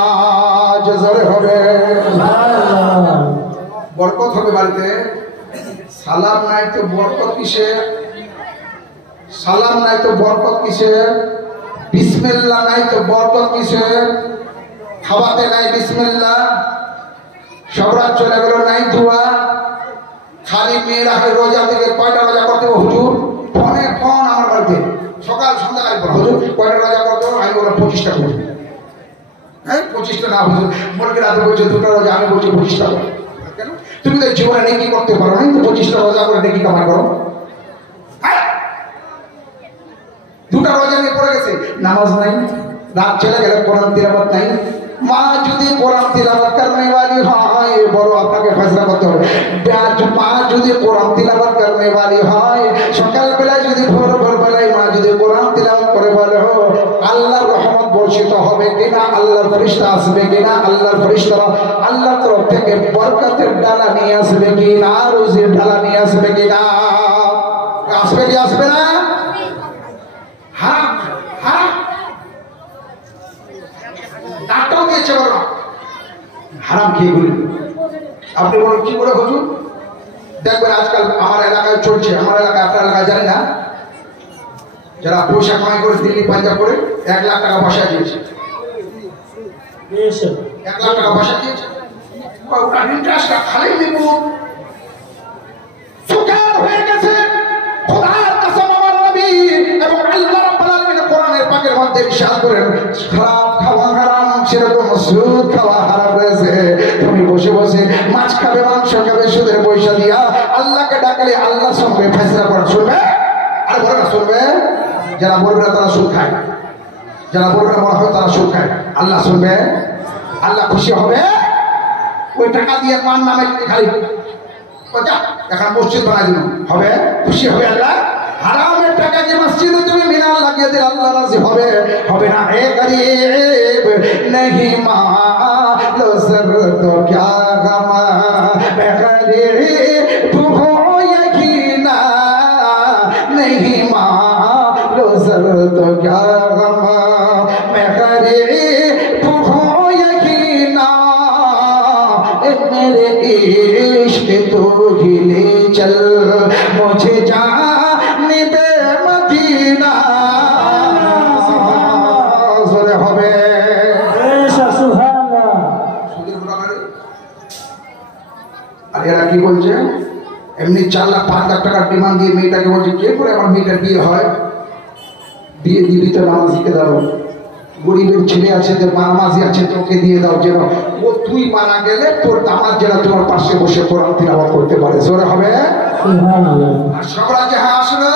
জোরে হবে বরকত হবে বাড়িতে। সালাম নাই তো বরকত কিসে? সালাম নাই তো বরকত কিসে? বিসমিল্লাহ নাই তো বরকত কিসে? খাওয়াতে নাই বিসমিল্লাহ, সব রাত চলে গেল নাই দোয়া। খালি মেয়েরা রোজা থেকে কয়টা রোজা করতে হবে হুজুর? ফোনে ফোন আমার বাড়িতে সকাল সন্ধ্যাকাল হুজুর কয়টা রোজা করতে হবে? আমি বললাম 25টা করবো। হ্যাঁ 25টা না হুজুর, মনে রাতে বলছে 2টা রোজা, আমি বলছি 25টা করো। কেন? তুমি তো জীবনে নেকি করতে পারো না, তো 25টা রোজা করে নেকি কামাই করো। 2টা রোজা নিয়ে পড়ে গেছে, নামাজ নাই, রাত চলে গেলে কোরআন তিলাওয়াত নাই। মা যদি কোরআন তিলাওয়াত করনে वाली হয়, বড় আপনাকে ফয়সালা করতে হবে। মা যদি কোরআন তিলাওয়াত করনে वाली হয়, সকালবেলা যদি ভোর বেলায় মা যদি কোরআন তিলাওয়াত করে বলে, আল্লাহর রহমত বর্ষিত হবে কিনা, আল্লাহর ফেরেশতা আসবে কিনা, আল্লাহর ফেরেশতারা আল্লাহর তরফ থেকে বরকতের ডালা নিয়ে আসবে কিনা, রুজির ডালা নিয়ে আসবে কিনা? আসবে কি আসবে না? হারাম হারাম ডাক্তার দিয়েছে বলো হারাম খেয়ে বলি। আপনি বলেন কি করে হুজুর? দেখবেন আজকাল আমার এলাকায় চলছে, আমার এলাকায় আপনার এলাকায় জানি না, যারা পয়সা কামাই করে দিল্লি পাঞ্জাব করে 1 লাখ টাকা পয়সা দিয়েছে, 1 লাখ টাকা পয়সা দিয়েছে, ওটা ইন্টারেস্টটা খালি দিব সুকার হয়ে গেছে। খোদার কসম আমার নবী এবং আল্লাহ রাব্বুল আলামিন কোরআনের পাকের মধ্যে ইরশাদ করেন, খারাপ খাওয়া হারাম, সেরকম সুদ খাওয়া হারাম রয়েছে। তুমি বসে বসে মাছ খাবে, মাংস খাবে, সুদের পয়সা দিয়া আল্লাহকে ডাকলে আল্লাহ শুনবে, ফয়সালা করে শুনবে। আর বলে না শুনবে, যারা বলবে না তারা সুদ খায়, যারা বলবে না হয় তারা সুদ খায়। আল্লাহ শুনবে, আল্লাহ খুশি হবে। ওই টাকা দিয়ে কার নামে খালি এখন মসজিদ বানাই দিল, হবে? খুশি হবে আল্লাহ? হারামের টাকা দিয়ে মসজিদে তুমি মিনার লাগিয়ে দিলে আল্লাহ রাজি হবে? হবে না। এ গরিব नहीं मालो सर तो क्या गम, मैं गरीब हूँ यकीना, नहीं मालो सर तो क्या गम, मैं गरीब हूँ यकीना, मेरे इश्क तू ही ले चल मुझे जाने दे मदीना। जोरे হবে সুবহানাল্লাহ। আর এরা কি বলছে? এমনি 4 লাখ 5 লাখ টাকার ডিমান্ড দিয়ে মেয়েটাকে বলছে, কে করে আমার মেয়েটার বিয়ে হয়? বিয়ে দিবি তো নামাজ শিখে দাও, গরিবের ছেলে আছে যে নামাজি আছে তোকে দিয়ে দাও, যেন ও তুই মারা গেলে তোর দামাত যেন তোমার পাশে বসে কোরআন তিলাওয়াত করতে পারে। জোরে হবে। আর সবরা যাহা আসলো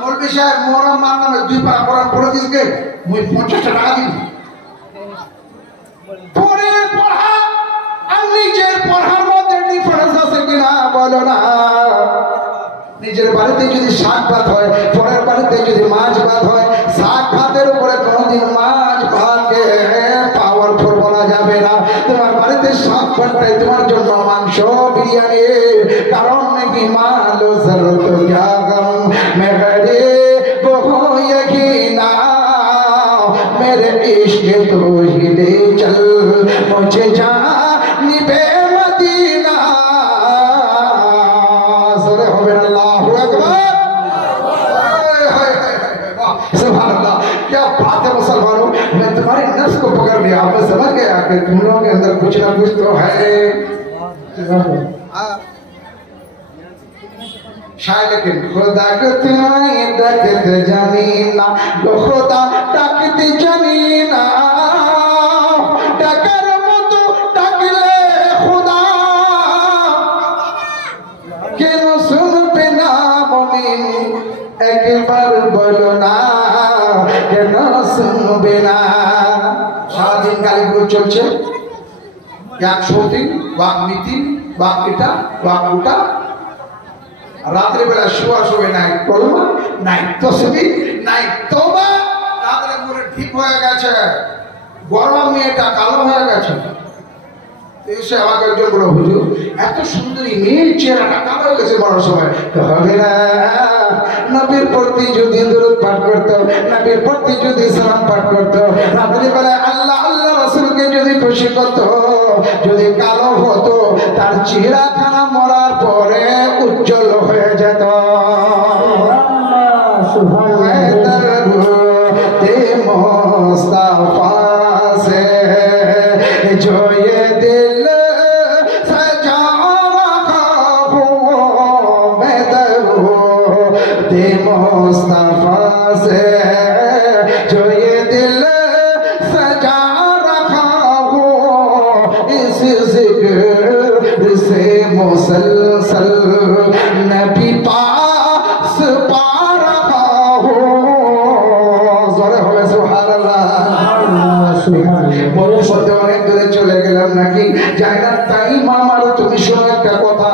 মৌলভী সাহেব মোহরম মার নামে 2 পারা কোরআন পড়ে দিসকে মুই 50 টাকা দিবি পরে পড়া আর নিজের পড়ার মধ্যে ডিফারেন্স আছে কিনা বলো না। নিজের বাড়িতে যদি শাক ভাত হয়, পরের বাড়িতে যদি মাছ ভাত হয়, শাক ভাতের উপরে কোনোদিন মাছ ভাতকে পাওয়ারফুল বলা যাবে না। তোমার বাড়িতে শাক ভাতটাই তোমার জন্য মাংস বিরিয়ানি, কারণ নাকি মালো জরুরত ক্যা গম মেরে বহু यकीना मेरे इश्क तो ही ले चल मुझे जानिबे मदीना। सुरे होवे अल्लाहु अकबर, सुभान अल्लाह। क्या बात है मुसलमानों, मैं तुम्हारी नफ्स को पकड़ लिया, मैं समझ गया कि तुम लोगों के अंदर कुछ ना कुछ तो है। शायद लेकिन खुदा को तुम्हें डाकते जानी ना, तो खुदा डाकते जानी ना, डाकर मुझे डाकले खुदा के न सुन पे ना मोमिन एक बार बोलो ना के न सुन बिना। सारा दिन गाली गुलो चलছে, এক সৌদিন বাপ নীতি বাপ এটা বাপ ওটা, রাতের বেলা শোয়া শোবে নাই কলমা নাই তসবিহ নাই তওবা, রাতের পুরো ঠিক হয়ে গেছে, গরম মেয়েটা কালো হয়ে গেছে। এসে আমাকে একজন বলল, হুজুর এত সুন্দরী মেয়ের চেহারাটা কালো হয়ে গেছে বড় সময় হবে না। নবীর প্রতি যদি দরুদ পাঠ করতো, নবীর প্রতি যদি সালাম পাঠ করতো, রাতের বেলা আল্লাহ আল্লাহ রাসূলকে যদি খুশি করতো, যদি কালো হতো তার চেহারাখানা মরার পরে উজ্জ্বল হয়ে যেত। মুস্তাফা সে जो ये दिल सजा रखा हूँ मैं दरूद मुस्तफा से, जो ये दिल सजा रखा हूँ इस जिक्र से मुसलसल नबी पास पा रखा हूँ। जोरे होवे सुभानअल्लाह। বড় সত্যি অনেক দূরে চলে গেলাম নাকি যাই না, তাই মা মারো তুমি শোনো একটা কথা,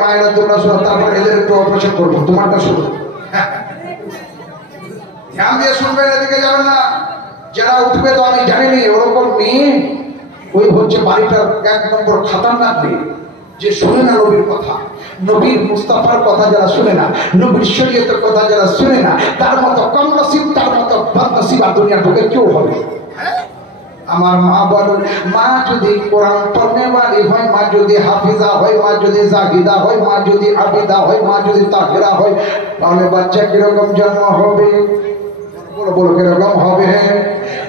মায়েরা তোমরা শোনো, তারপর এদের একটু অপারেশন করবো, তোমারটা শোনো, ধ্যান দিয়ে শুনবেন, এদিকে যাবেন না। যারা উঠবে তো আমি জানিনি, ওরকম মেয়ে ওই হচ্ছে বাড়িটার 1 নম্বর খাতারনাক মেয়ে, যে শুনে না নবীর কথা, নবীর মুস্তাফার কথা যারা শুনে না, নবীর শরীয়তের কথা যারা শুনে না, তার মতো কম নসিব, তার মতো বদনসিব আর দুনিয়ার বুকে কেউ হবে। আমার মা বলেন, মা যদি কোরআন পড়নে वाली হয়, মা যদি হাফিজা হয়, মা যদি জাহিদা হয়, মা যদি আবিদা হয়, মা যদি তাহিরা হয়, তাহলে বাচ্চা কিরকম জন্ম হবে? বলো বলো কিরকম হবে?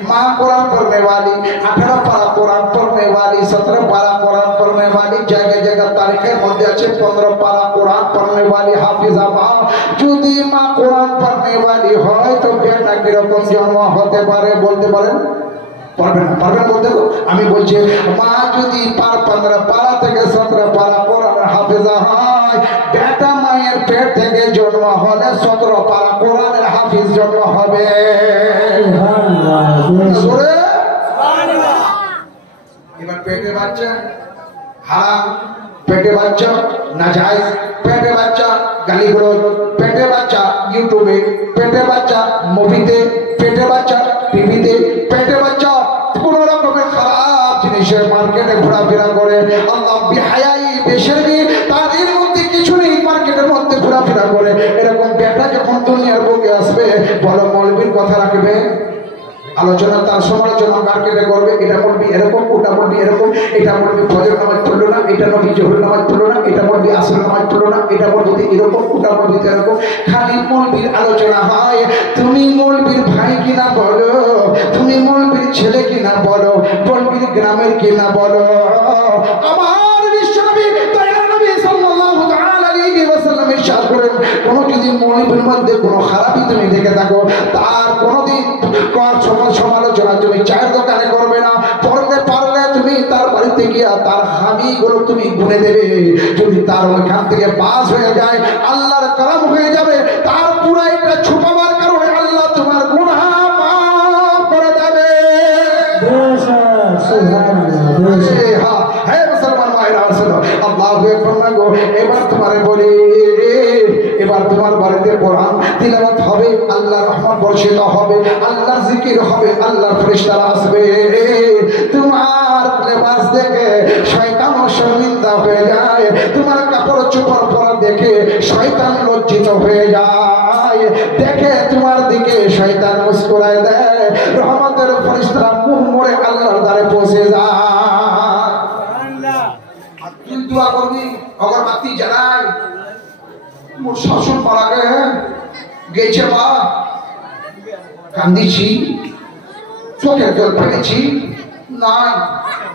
माँ कुरान पढ़ने वाली, 18 पारा कुरान पढ़ने वाली, 17 पारा कुरान पढ़ने वाली, जगह जगह तारीखेर मध्य আছে 15 पारा कुरान पढ़ने वाली हाफिजा माँ। যদি মা কুরআন পড়নে वाली হয় তো বেটা কিরকম জন্ম হতে পারে বলতে পারেন? পারবেন না, পারবেন বলতে? আমি বলছি মা যদি 15 পারা থেকে 17 পারা কোরআনের হাফেজা হয়, বেটা মায়ের পেট থেকে জন্ম হলে 17 পারা কোরআনের হাফিজ জন্ম হবে। এবার পেটে বাচ্চা হারাম, পেটে বাচ্চা নাজায়েজ, পেটে বাচ্চা গালিগালাজ, পেটে বাচ্চা ইউটিউবে, পেটে বাচ্চা মুভিতে, পেটে বাচ্চা টিভিতে, পেটে বাচ্চা কোন রকমের খারাপ জিনিসের মার্কেটে ঘোরাফেরা করে। আল্লাহ বিহায়াই বেশরমি, তাদের মধ্যে কিছু নেই, মার্কেটের মধ্যে ঘোরাফেরা করে। এরকম বেটা যখন দুনিয়ার বুকে আসবে, বড় মৌলবীর কথা রাখবে, আলোচনা তার সমালোচনা মার্কেটে করবে, এটা বলবি এরকম, ওটা বলবি এরকম, এটা বলবি ফজর নামাজ পড়লো না, এটা বলবি জোহর নামাজ পড়লো না, এটা বলবি আসর নামাজ পড়লো না, এটা বলবি এরকম, ওটা বলবি এরকম। খালি মৌলবীর আলোচনা হয়। তুমি মৌলবীর ভাই কিনা বলো, তুমি মৌলবীর ছেলে কিনা বলো, মৌলবীর গ্রামের কিনা বলো। আমার বিশ্বনবী দয়ার নবী সাল্লাল্লাহু তাআলা আলাইহি ওয়াসাল্লাম ইরশাদ করেন, কোন যদি মৌলবীর মধ্যে কোনো খারাপই তুমি দেখে থাকো, তার কোনদিন সমালোচনা তুমি চায়ের দোকানে করবে না, পড়লে পারলে তুমি তার বাড়িতে গিয়া তার হামিগুলো তুমি গুনে দেবে। যদি তার ওইখান থেকে পাস হয়ে যায় আল্লাহর কালাম হয়ে যাবে। তার পুরাইটা ছুপাবার কারণে আল্লাহ তোমার গুনাহ মাফ করে দেবে। হ্যাঁ মুসলমান ভাইরা আসলে আল্লাহু আকবার গো। এবার তোমারে বলি, এবার তোমার বাড়িতে কোরআন তিলাওয়াত হবে, আল্লাহর রহমত বর্ষিত হবে, আল্লাহর জিকির হবে, আল্লাহর ফেরেশতারা আসবে। তোমার লেবাস দেখে শয়তান শর্মিন্দা হয়ে যায়, তোমার কাপড় চোপড় পরা দেখে শয়তান লজ্জিত হয়ে যায়, দেখে তোমার দিকে শয়তান মুস্কুরায় দেয়, রহমতের ফেরেশতারা মুখ মোড়ে আল্লাহর দ্বারে পৌঁছে যায়। আর তুই দোয়া করবি, অগরবাতি জ্বালাই, মোর শাশুর মারা গেছে মা, কান্দিছি, চোখের জল ফেলেছি, নাই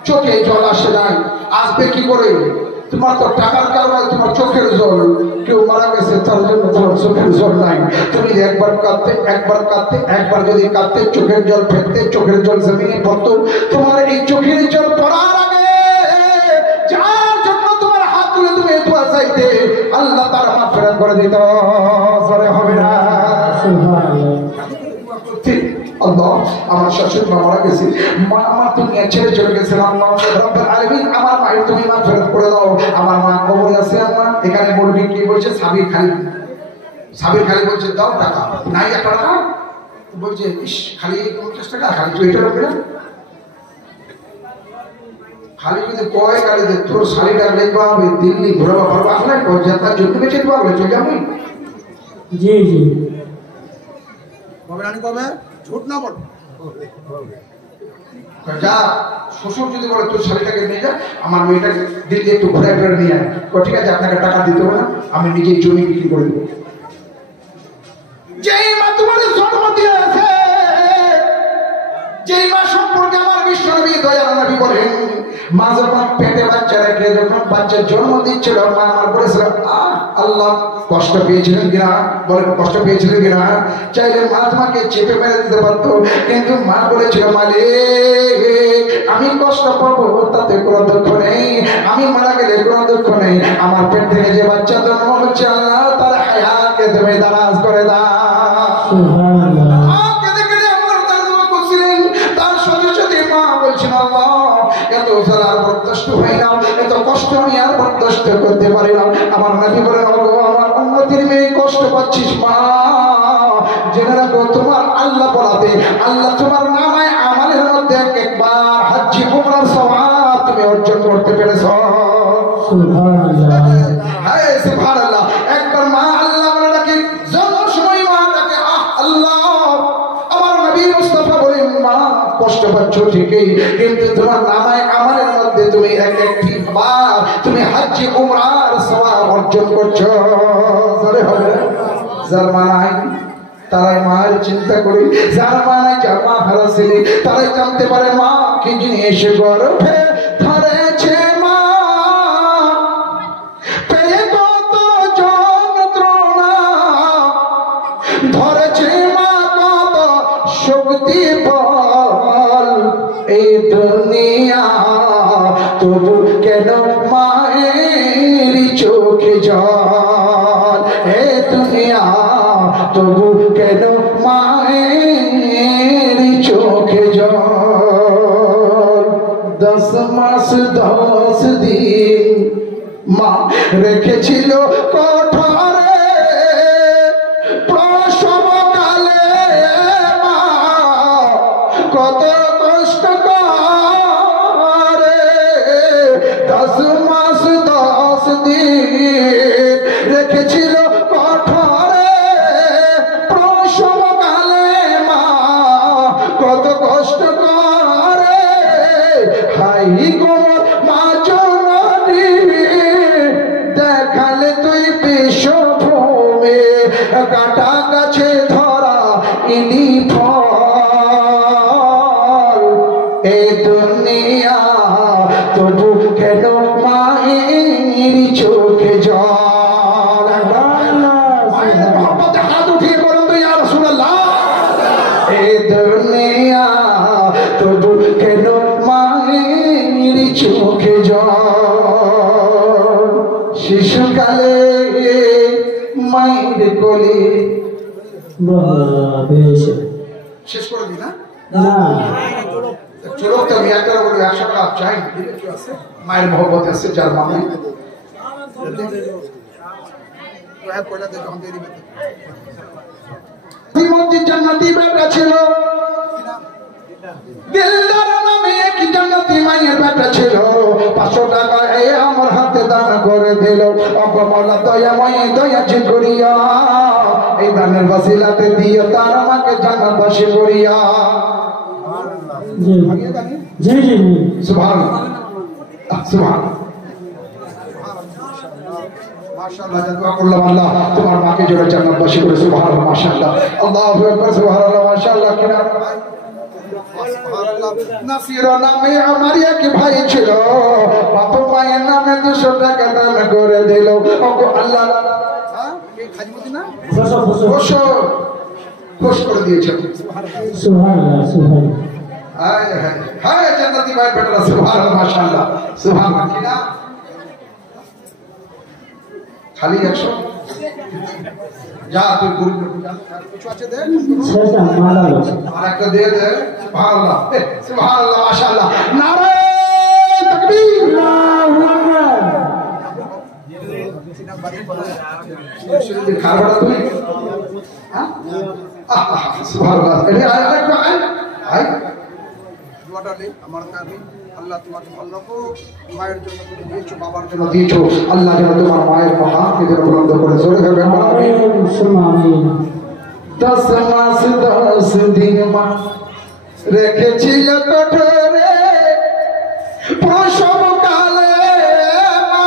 চোখে জল আসে নাই, আসবে কি করে? তোমার তো টাকার কারণে তোমার চোখের জল, কেউ মারা গেছে তার জন্য তোমার চোখের জল নাই। তুমি একবার কাঁদতে, একবার কাঁদতে, একবার যদি কাঁদতে চোখের জল ফেলতে, চোখের জল জমিনে পড়তো। তোমার এই চোখের জল পড়ার আগে যার জন্য তোমার হাত তুলে তুমি দোয়া চাইতে, আল্লাহ তার মাগফিরাত করে দিত। সরে হবে না আল্লাহ, আমার শাশুড়ি মা মারা গেছে, মা আমার দুনিয়া ছেড়ে চলে গেছে, আল্লাহ রব্বুল আলামিন আমার মায়ের তুমি মাগফিরাত করে দাও। আমার মা কবরে আছে, আমার এখানে বলবি কি বলছে, সাবির খালি, সাবির খালি বলছে দাও টাকা, নাই 1 টাকা, বলছে ইস খালি 50 টাকা, খালি তুই এটা রাখবি না, খালি যদি কয় খালি যে তোর শাড়িটা লেখবা হবে, দিল্লি ঘোরাবা পারবা, আসলে যাত্রা জন্য বেঁচে পারবে, চলে যাবো। জি জি কবে রানি কবে, ঝুট না বল, যা শ্বশুর যদি বলে তোর শাড়িটাকে নিয়ে যা, আমার মেয়েটাকে দিল্লি একটু ঘোরায় ফেরে নিয়ে আয়, ঠিক আছে আপনাকে টাকা দিতে হবে না, আমি নিজেই জমি বিক্রি করে দেবো। যেই মা তোমার জন্ম দিয়েছে, যেই মা সম্পর্কে আমার বিশ্বনবী দয়াল নবী বলেন, মা যখন পেটে বাচ্চা রেখে যখন বাচ্চার জন্ম দিচ্ছিল, মা আমার বলেছিল আল্লাহ কষ্ট পেয়েছিলেন কিনা, বলেন কষ্ট পেয়েছিলেন কিনা? চাইলে মা তোমাকে চেপে মেরে দিতে পারতো, কিন্তু মা বলেছিল মালিক আমি কষ্ট পাবো তাতে কোনো দুঃখ নেই, আমি মারা গেলে কোনো দুঃখ নেই, আমার পেট থেকে যে বাচ্চা জন্ম হচ্ছে আল্লাহ তার হায়াতকে তুমি দারাজ করে দাও। সুবহানাল্লাহ। এত আর বরদাস্ত হয়ে যাও, এত কষ্ট আমি আর বরদাস্ত করতে পারি না। আমার নবী বলেন আমার উম্মতের মেয়ে কষ্ট পাচ্ছিস মা, জেনে রাখো তোমার আল্লাহ বলাতে আল্লাহ তোমার নামায় আমাদের মধ্যে একবার হজ্জি উমরার সওয়াব তুমি অর্জন করতে পেরেছো। সুবহানাল্লাহ, হ্যাঁ সুবহানাল্লাহ। একবার মা আল্লাহ বলে ডাকে, জন্ম সময় মা ডাকে আল্লাহ। আমার নবী মুস্তাফা বলেন মা কষ্ট পাচ্ছ ঠিকই, কিন্তু তোমার নামায় আমাদের মধ্যে তুমি একটি বার তুমি হজ্জি উমরার সওয়াব অর্জন করছো। জোরে হবে। যার মা নাই তারাই মায়ের চিন্তা করি, যার মা নাই যার মা হারাছে তারাই জানতে পারে মা কি জিনিস গর্ভে ধরেছে, মা পেয়ে কত যন্ত্রণা ধরেছে, মা কত শক্তি বল এই দুনিয়া, তবু কেন মায়ের চোখে জল, এ দুনিয়া তবু কেন মায়ের চোখে জল। 10 মাস 10 দিন মা রেখেছিল কোঠারে, প্রসবকালে মা কত কষ্ট করে, 10 মাস 10 দিন রেখেছিল কোঠারে, প্রসবকালে মা কত কষ্ট করে, হাই কোমর মা জননী দেখালে তুই বিশ্বভূমে, কাটা গাছে ধরা ইলি ফল, এ দুনিয়া তবু কেন মায়ের চোখে জল। হাত উঠিয়ে বলুন তো ইয়া রাসূলুল্লাহ, এ দুনিয়া তবু কেন মায়ের চোখে চোখে জল শিশুকালে মায়ের কোলে শেষ করে দিই না চলো তো আমি একটা বলি 100 টাকা চাই মায়ের মহব্বত আছে যার মানে জান্নাতি বেটা ছিল দিলদার নামে এক জান্নাতি মায়ের বেটা ছিল 500 টাকা আমার হাতে দান করে দিল ওগো মাওলা দয়াময় দয়া করিয়া এই দানের ওসিলাতে দিও তার মাকে জান্নাতবাসী করিয়া জি জি সুবহানাল্লাহ সুবহানাল্লাহ মাশাআল্লাহ দোয়া করলাম আল্লাহ তোমার মাকে জোরে জান্নাতবাসী করে সুবহানাল্লাহ মাশাআল্লাহ আল্লাহু আকবার সুবহানাল্লাহ মাশাআল্লাহ কিনা নাসির নামে আমার এক ভাই ছিল বাপ মায়ের নামে 200 টাকা দান করে দিল ওগো আল্লাহ এই খাজমতি না খুশ করে দিয়েছে সুবহানাল্লাহ সুবহানাল্লাহ হায় হায় হায় জান্নাতি ভাই বেটা সুবহানাল্লাহ মাশাআল্লাহ সুবহানাল্লাহ কিনা খালি 100 যা তুই গরিব কিছু আছে দে সেটা মালা আর একটা দিয়ে দে সুবহানাল্লাহ সুবহানাল্লাহ মাশাআল্লাহ নারে তাকবীর আল্লাহু আকবার খারাপ তুমি হ্যাঁ সুবহানাল্লাহ এই আরেকটা আই দোয়াটা নে আমার কাছে আল্লাহ তোমাকে ভালো মায়ের জন্য তুমি দিয়েছো বাবার জন্য দিয়েছো আল্লাহ যেন তোমার মায়ের মহাকে যেন বুলন্দ করে জোরে হবে আমিন আমিন 10 মাস 10 দিন মা রেখেছিল কঠোরে প্রসব কালে মা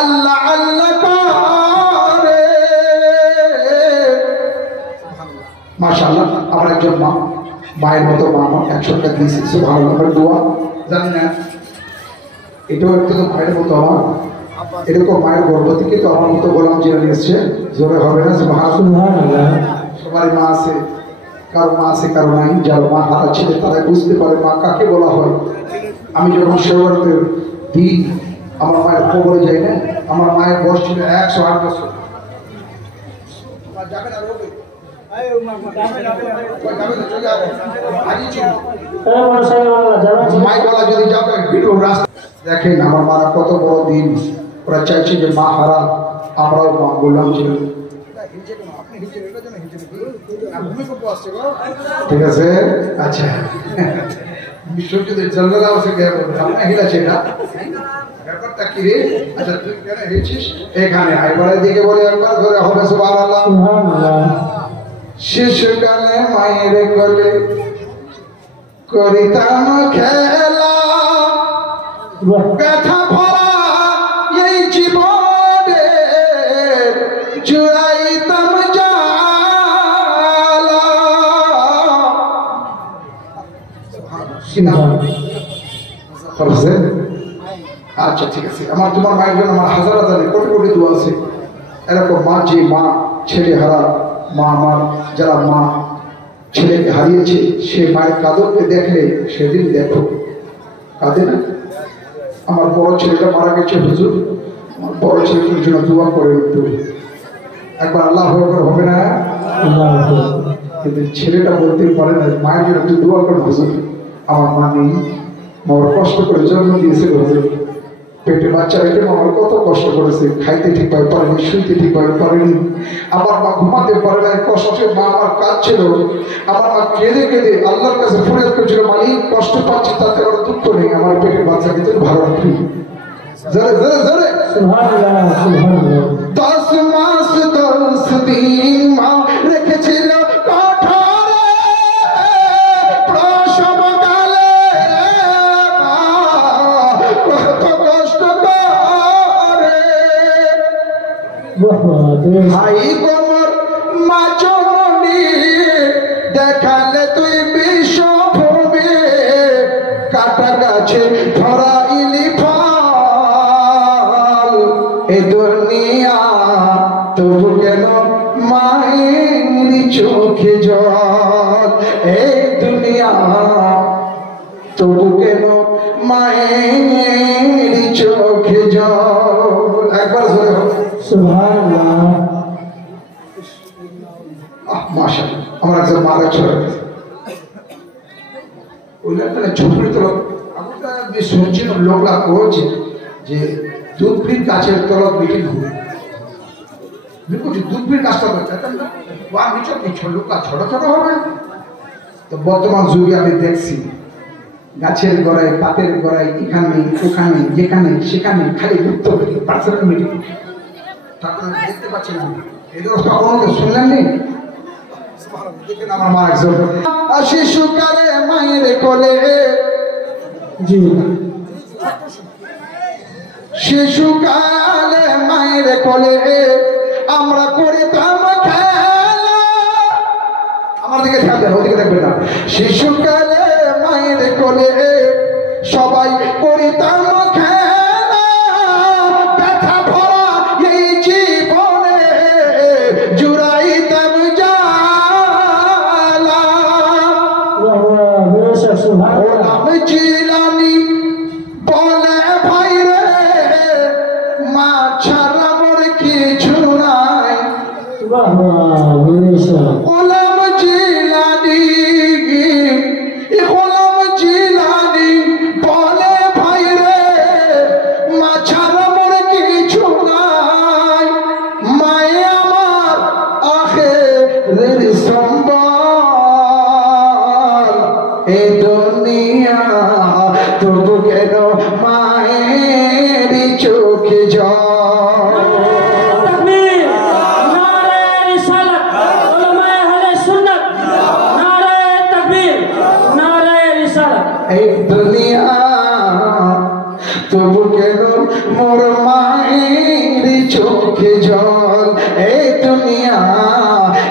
আল্লাহ আল্লাহ করে মাশাআল্লাহ আমার একজন মা মায়ের মতো মা আমার 100 টাকা দিয়েছে সুবহানাল্লাহ দোয়া জানেন না এটাও একটা মায়ের মতো আমার এরকম মায়ের গর্ভ থেকে তো আমার মতো গোলাম জিরানি এসছে জোরে হবে না সুবহানাল্লাহ সবার মা আছে কারো মা আছে কারো নাই যার মা হারা ছেলে তারা বুঝতে পারে মা কাকে বলা হয় আমি যখন সেবারতের দিন আমার মায়ের কবরে যাই না আমার মায়ের বয়স ছিল 108 বছর যাবেন আর হবে দেখেন আমার মারা কত বড় দিন ওরা চাইছে যে মা হারা আমরাও মা বললাম ছিল ঠিক আছে আচ্ছা ব্যাপারটা কি রে আচ্ছা তুই কেন হেঁচিস এখানে আইবারের দিকে বলে একবার ধরে হবে সুবহানাল্লাহ শিশুকালে মায়ের কোলে করিতাম খেলা ব্যথা ভরা এই জীবনে জুড়াইতাম জালা আচ্ছা ঠিক আছে আমার তোমার মায়ের জন্য আমার হাজার হাজার কোটি কোটি দোয়া আছে এরকম মা যে মা ছেলে হারা মা আমার যারা মা ছেলেকে হারিয়েছে সে মায়ের কাঁদনকে দেখলে সেদিন দেখো কাঁদে না আমার বড় ছেলেটা মারা গেছে হুজুর আমার বড় ছেলেটির জন্য দোয়া করে একটু একবার আল্লাহ হবে না কিন্তু ছেলেটা বলতে পারে না মায়ের জন্য একটু দোয়া করে হুজুর আমার মা নেই আমার কষ্ট করে জন্ম দিয়েছে হুজুর পেটে বাচ্চা রেখে আমার কত কষ্ট করেছে খাইতে ঠিকভাবে পারেনি শুইতে ঠিকভাবে পারেনি আমার মা ঘুমাতে পারে না কষ্টে মা আমার কাঁদছিল আমার মা কেঁদে কেঁদে আল্লাহর কাছে ফরিয়াদ করেছিল মালিক কষ্ট পাচ্ছি তাতে আমার দুঃখ নেই আমার পেটের বাচ্চাকে তুমি ভালো রাখি জোরে জোরে জোরে সুবহানাল্লাহ সুবহানাল্লাহ 10 মাস 10 দিন মা রেখেছিল ভাই কোমর মাচমনি দেখালে তুই বিশ্বভূমি কাটা গাছে ধরা ইলি ফল এ দুনিয়া তবু কেন মায়ের চোখে জল এই দুনিয়া তবু কেন মায়ের চোখে জল। একবার জোরে হোক সুবহানাল্লাহ। মাশাআল্লাহ। আমার একজন মারা চলে ওইখানে ঝুপড়ি তো আমি শুনছি লোকরা বলছে যে দুধপির গাছের তলত মিটিং হবে। দুধপির গাছটা ছোট ছোট হবে। তো বর্তমান যুগে আমি দেখছি গাছের গোড়ায় পাতের গোড়ায় এখানে ওখানে যেখানে সেখানে খালি দুধ পার্সোনাল মিটিং দেখতে পাচ্ছেন। এদের কখনো তো শুনলেন নি? আমার মা একজন শিশুকালে মায়ের কোলে, জি শিশুকালে মায়ের কোলে আমরা করিতাম খেলা। আমার দিকে খেয়াল দেন, ওদিকে দেখবেন না। শিশুকালে মায়ের কোলে সবাই করিতাম খেলা, ব্যথা ভরা এই জীবনে জুড়াইতাম জ্বালা। ওলাম জিলানি বলে ভাই রে মা ছাড়া মোর কিছু নাই। গোলাম জিলানি, গোলাম জিলানি বলে ভাই রে মা ছাড়া মোর কিছু নাই। মায়ে আমার আখেরের সম্বল, এ দুনিয়া তবু কেন মায়ের চোখে জল। এই দুনিয়া তবু কেন মোর মায়ের চোখে জল। এই দুনিয়া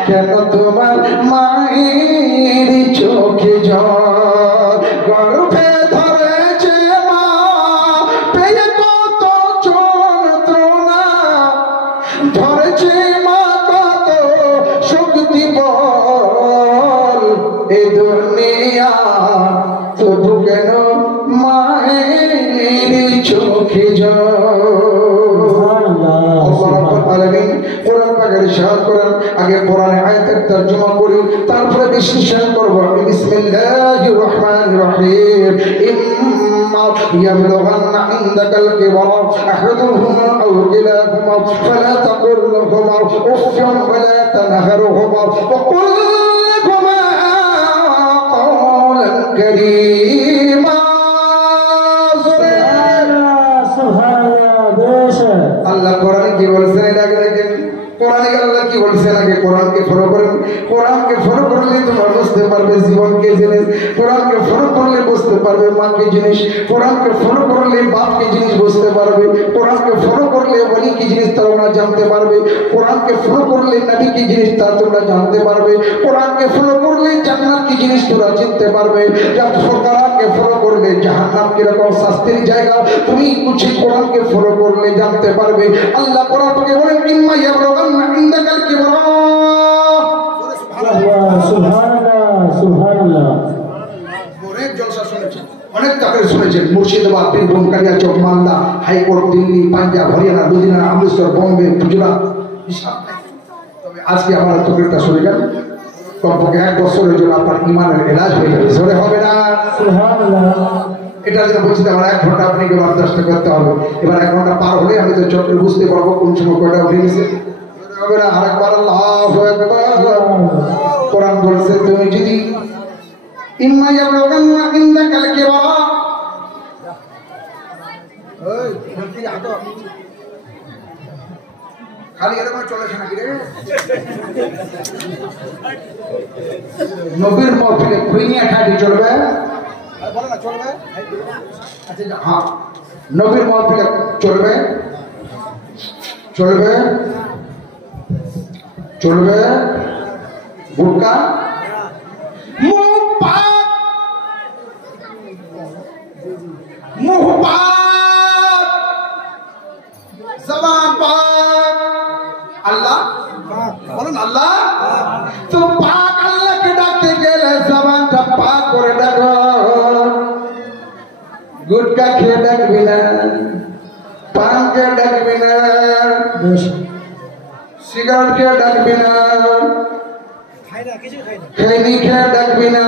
কেন তোমার মায়ের চোখে জল। গর্ভে ধরেছে মা পেয়ে কত যন্ত্রণা, ধরেছে মা কত শক্তি বল। এই দুনিয়া তবু কেন মায়ের চোখে জল। কোরআন পাকের ইরশাদ করেন, আগে কোরআনের আয়াতের তরজমা করি, তারপরে বিশ্লেষণ করব। বিসমিল্লাহির রহমানির রহিম। ইম্মা ইয়াবলুগান্না ইনদাকাল কিবরা আহাদুহুমা আও কিলাহুমা ফালা তাকুল লাহুমা উফফিন ওয়ালা তানহারহুমা ওয়া কুল লাহুমা قولا كريما। আল্লাহ কোরআনে কি বলছেন এটা আগে দেখেন। কোরআনে আল্লাহ কি বলছেন আগে কোরআনকে ফলো করেন। কোরআনকে ফলো করলে তোমরা বুঝতে পারবে জীবনকে জিনিস। কোরআনকে ফলো করলে বুঝতে পারবে মাকে জিনিস। কোরআনকে ফলো করলে বাপকে জিনিস বুঝতে পারবে। কোরআনকে ফলো করলে বলি কি জিনিস তা তোমরা জানতে পারবে। কোরআনকে ফলো করলে নবী কি জিনিস তা তোমরা জানতে পারবে। কোরআনকে ফলো করলে জান্নাত কি জিনিস তোমরা চিনতে পারবে। কোরআনকে ফলো করলে জাহান্নাম কিরকম শাস্তির জায়গা তুমি কুছি কোরআনকে ফলো করলে জানতে পারবে। আল্লাহ কোরআনকে বলেন ইম্মা ইয়াবলুগান্না ইনদাকাল কিবরা। সুবহানাল্লাহ সুবহানাল্লাহ। অনেক জলসা শুনেছেন, অনেক তাকরীর শুনেছেন। মুর্শিদাবাদ, বীরভূম, কালিয়াচক, মালদা, হাইকোর্ট, দিল্লি, পাঞ্জাব, হরিয়ানা, লুধিয়ানা, অমৃতসর, বোম্বে, গুজরাট, তবে আজকে আমার তাকরীরটা শুনে গেল কমপক্ষে 1 বছরের জন্য আপনার ইমানের এলাজ হয়ে যাবে। জোরে হবে না? সুবহানাল্লাহ। এটা যেটা বলছি আমার 1 ঘন্টা আপনাকে বরদাস্ত করতে হবে। এবার 1 ঘন্টা পার হলে আমি তো চোখে বুঝতে পারবো কোন সময় কয়টা উঠে গেছে। হবে না? আরেকবার আল্লাহু আকবার। কোরআন বলছে তুমি যদি ইম্মা ইয়াবলুগান্না ইনদাকাল কিবরা, ওই বলতি আটো খালি এরকম চলেছে নাকি রে? নবীর মহফিলে খুইনিয়া খাটি চলবে? বলে না চলবে? আচ্ছা হ্যাঁ, নবীর মহফিলে চলবে, চলবে, চলবে গুটকা, মুখ পাক, মুখ পাক, জবান পাক, আল্লাহ বলুন আল্লাহ। তো পাক আল্লাহকে ডাকতে গেলে জবানটা পাক করে ডাকো। গুটকা गुटका खे डाकबी ना पान के डाकबी ना सिगारेट के डाकबी ना खैनी खे डाकबी ना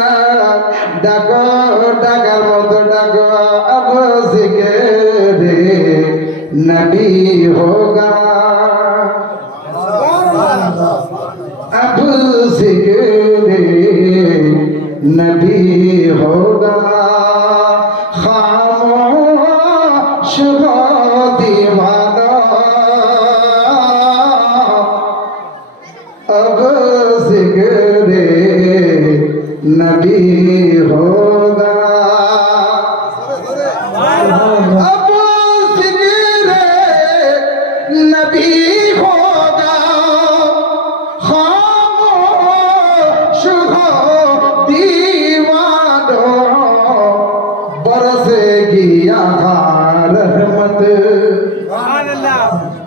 डाको डाकार मत डाको अब जिक्र नबी होगा अब जिक्र नबी होगा खामोश हो दीवाना अब जिक्र नबी होगा अब जिक्र नबी होगा खामोश हो दीवानों बरसेगी यहाँ रहमत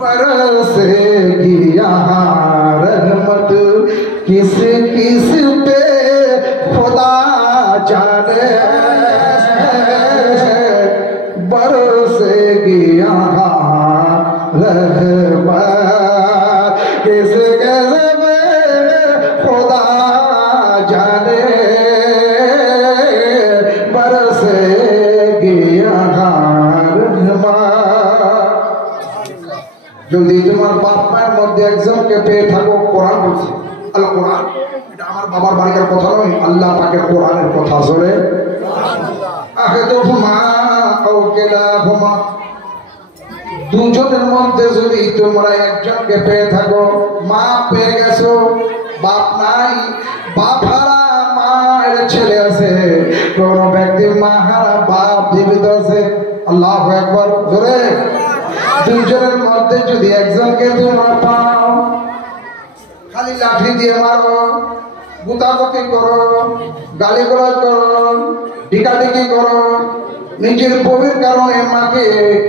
बरसेगी यहाँ रहमत किस किस पे खुदा जाने बरसेगी यहाँ रहमत किस किस पे खुदा जाने बरसेगी यहाँ रहमत যদি তোমার বাপ মায়ের মধ্যে একজনকে পেয়ে থাকো কোরআন বলছে আল কোরআন এটা আমার বাবার বাড়ির কথা নয় আল্লাহ পাকের কোরআনের কথা জোরে আহাদুহুমা আও কিলাহুমা দুজনের মধ্যে যদি তোমরা একজনকে পেয়ে থাকো মা পেয়ে গেছো বাপ নাই বাপ হারা মায়ের ছেলে আছে কোন ব্যক্তি মা হারা বাপ জীবিত আছে আল্লাহু আকবার জোরে দুজনের মধ্যে যদি একজনকে তোমরা পাও খালি লাঠি দিয়ে মারো গুতাগুতি করো গালিগালাজ করো ডিকাডিকি করো নিজের বউয়ের কারণে মাকে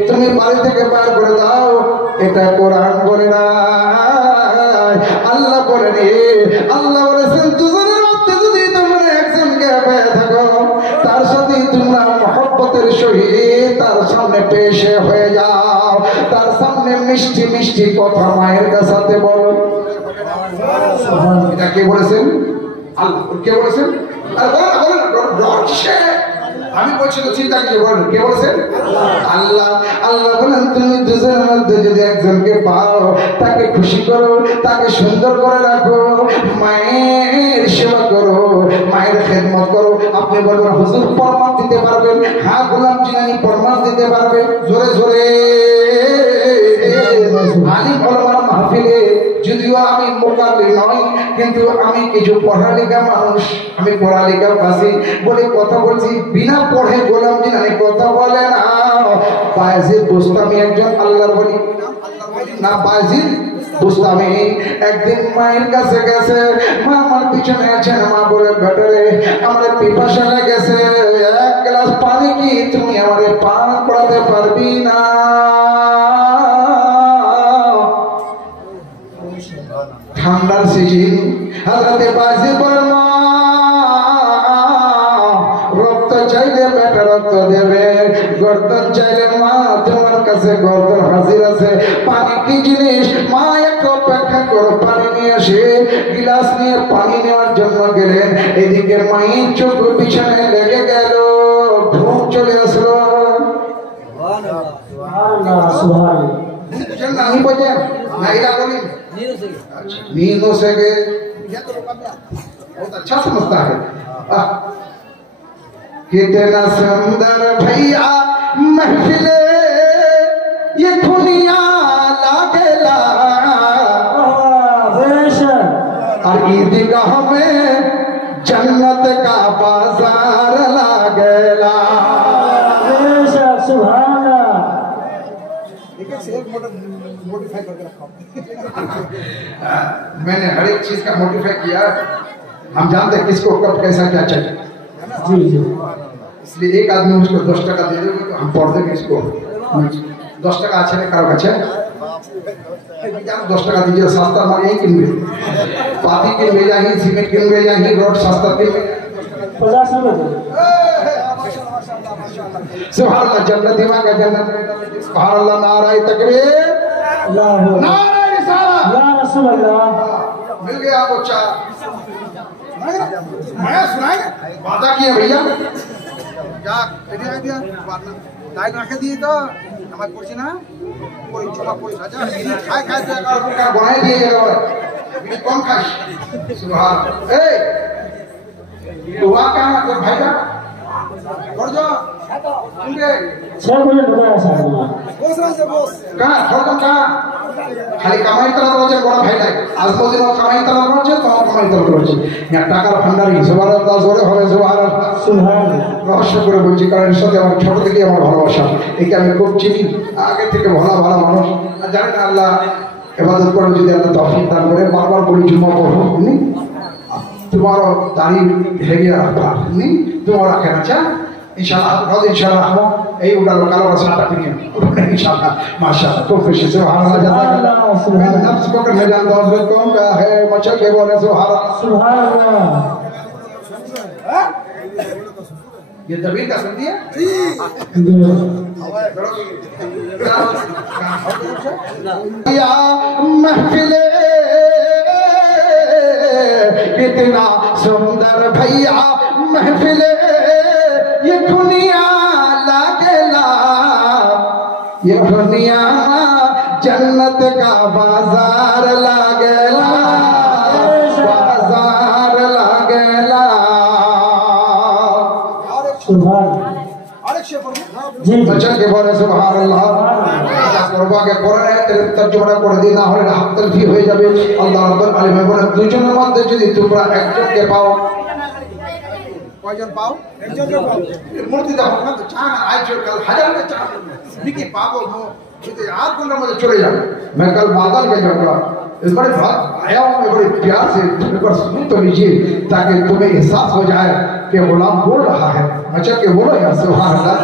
তুমি বাড়ি থেকে বার করে দাও এটা কোরআন বলে না আল্লাহ বলেন আল্লাহ বলেছেন দুজনের মধ্যে যদি তোমরা একজনকে পেয়ে থাকো তার সাথে তোমরা মহব্বতের সহিত তার সামনে পেশে হয়ে যাও তার সামনে মিষ্টি মিষ্টি কথা মায়ের কাছে বলো এটা কে বলেছেন আল্লাহ কে বলেছেন আর বলেন আমি বলছি তো চিন্তা কিছু বলেন কে বলেছেন আল্লাহ আল্লাহ বলেন তুমি দুজনের মধ্যে যদি একজনকে পাও তাকে খুশি করো তাকে সুন্দর করে রাখো মায়ের সেবা করো মায়ের খেদমত করো আপনি বলবেন হুজুর প্রমাণ দিতে পারবেন হ্যাঁ গোলাম জিলানী প্রমাণ দিতে পারবে জোরে জোরে আলিম ওলামার মাহফিলে যদিও আমি মোকাবিল নই কিন্তু আমি কিছু পড়ালেখা মানুষ আমি পড়ালেখা পাচ্ছি বলে কথা বলছি বিনা পড়ে গোলাম জিলানী কথা বলে না বায়েজিদ বুস্তামি একজন আল্লাহর বলি না বায়েজিদ বুস্তামি একদিন মায়ের কাছে গেছে মা আমার পিছনে আছেন মা বলে বেটারে আমার পিপাসা লেগেছে এক গ্লাস পানি কি তুমি আমারে পান করাতে পারবি না ঠান্ডার সিজন হযরতে বায়েজিদ বলেন মা রক্ত চাইলে বেটা রক্ত দেবে গর্দন চাইলে মা তোমার কাছে গর্দন হাজির আছে পানি কি জিনিস মা একটু অপেক্ষা করো পানি নিয়ে আসে গিলাস নিয়ে পানি নেওয়ার জন্য গেলেন এদিকে মায়ের চোখ পিছনে লেগে গেল ঘুম চলে আসলো नहीं बजे नहीं बोली नींदों से गए बहुत अच्छा समझता है कितना सुंदर भैया महफिले ये दुनिया लागेला और ईदगाह में जन्नत का बाजार लागेला मोडिफाई करके रखा मैंने हर एक चीज का मोडिफाई किया हम जानते हैं किसको कब कैसा क्या चाहिए जी जी इसलिए एक आदमी उसको 10 टका दे देंगे तो हम पढ़ देंगे इसको 10 टका अच्छा नहीं करो अच्छा 10 टका दीजिए सस्ता मार यही किनबे पाती किनबे जाही सीमेंट किनबे जाही रोड सस्ता किनबे 50 रुपए सुभान अल्लाह जन्नत दिमाग जन्नत सुभान अल्लाह नाराए तकबीर नाराए रिसालत या रसूल अल्लाह मिल गया आपको चार मैं सुनाएंगे वादा किया भैया যা রেডি হয়ে দিয়া লাইন রাখে দিয়ে তো আমার করছি না ওই চলা পড়ে রাজা খায় খায় তো का बनाए दिए जाएगा मैं कौन खाई सुभान ए दुआ का तो भाई का कर जो तुमके छह बजे ढुका है साहब বস রাজা বস कहाँ खत्म कहाँ खाली कमाई तरह रोजे बड़ा भाई लागे आज तो दिन कमाई तरह रोजे तो कमाई तरह रोजे यहाँ टाकार भंडारी सुभान अल्लाह जोरे হবে सुभान अल्लाह सुभान রহস্য করে বলছি কারণ এর সাথে আমার ছোট থেকে আমার ভালোবাসা একে আমি খুব চিনি আগে থেকে ভালো ভালো মানুষ আর জানেন না আল্লাহ ইবাদত করে যদি আল্লাহ তৌফিক দান করে বারবার বলি জুমা পড়ো নি तुम्हारा दाढ़ी है गया नहीं तुम्हारा कहना चाह इंशाल्लाह रोज इंशाल्लाह हम এই উড়া লোকাল সাটা পিনিয়ে इंशाल्लाह माशाल्लाह तो खुश से सुभान अल्लाह जज़ाक मैं नफ्स को करने जानता हूं कौन का है मचा के बोले सुभान सुभान अल्लाह ये दबीर का सुन दिया या महफिले कितना सुंदर भैया महफिले ये दुनिया लागेला ये दुनिया जन्नत का बाजार लागेला बाजार लागेला सुभान আরেক সে পড়বে जी बच्चन के बोले सुभान अल्लाह করবা কে পড়ে তর্জমাটা করে দিই না হলে হাত তলফি হয়ে যাবে আল্লাহ রাব্বুল আলামিন বলেন দুজনের মধ্যে যদি তোমরা একজনকে পাও কয়জন পাও একজনকে পাও মূর্তি দেখো না তো চান আইজো কাল হাজারটা চান বিকি পাবো যদি आध घंटे में चले जाओ मैं कल बादल के जाऊंगा इस बड़े बात आया हूँ मैं बड़े प्यार से एक बार सुन तो लीजिए ताकि तुम्हें एहसास हो जाए कि गुलाम बोल रहा है अच्छा के बोलो यार सुभान अल्लाह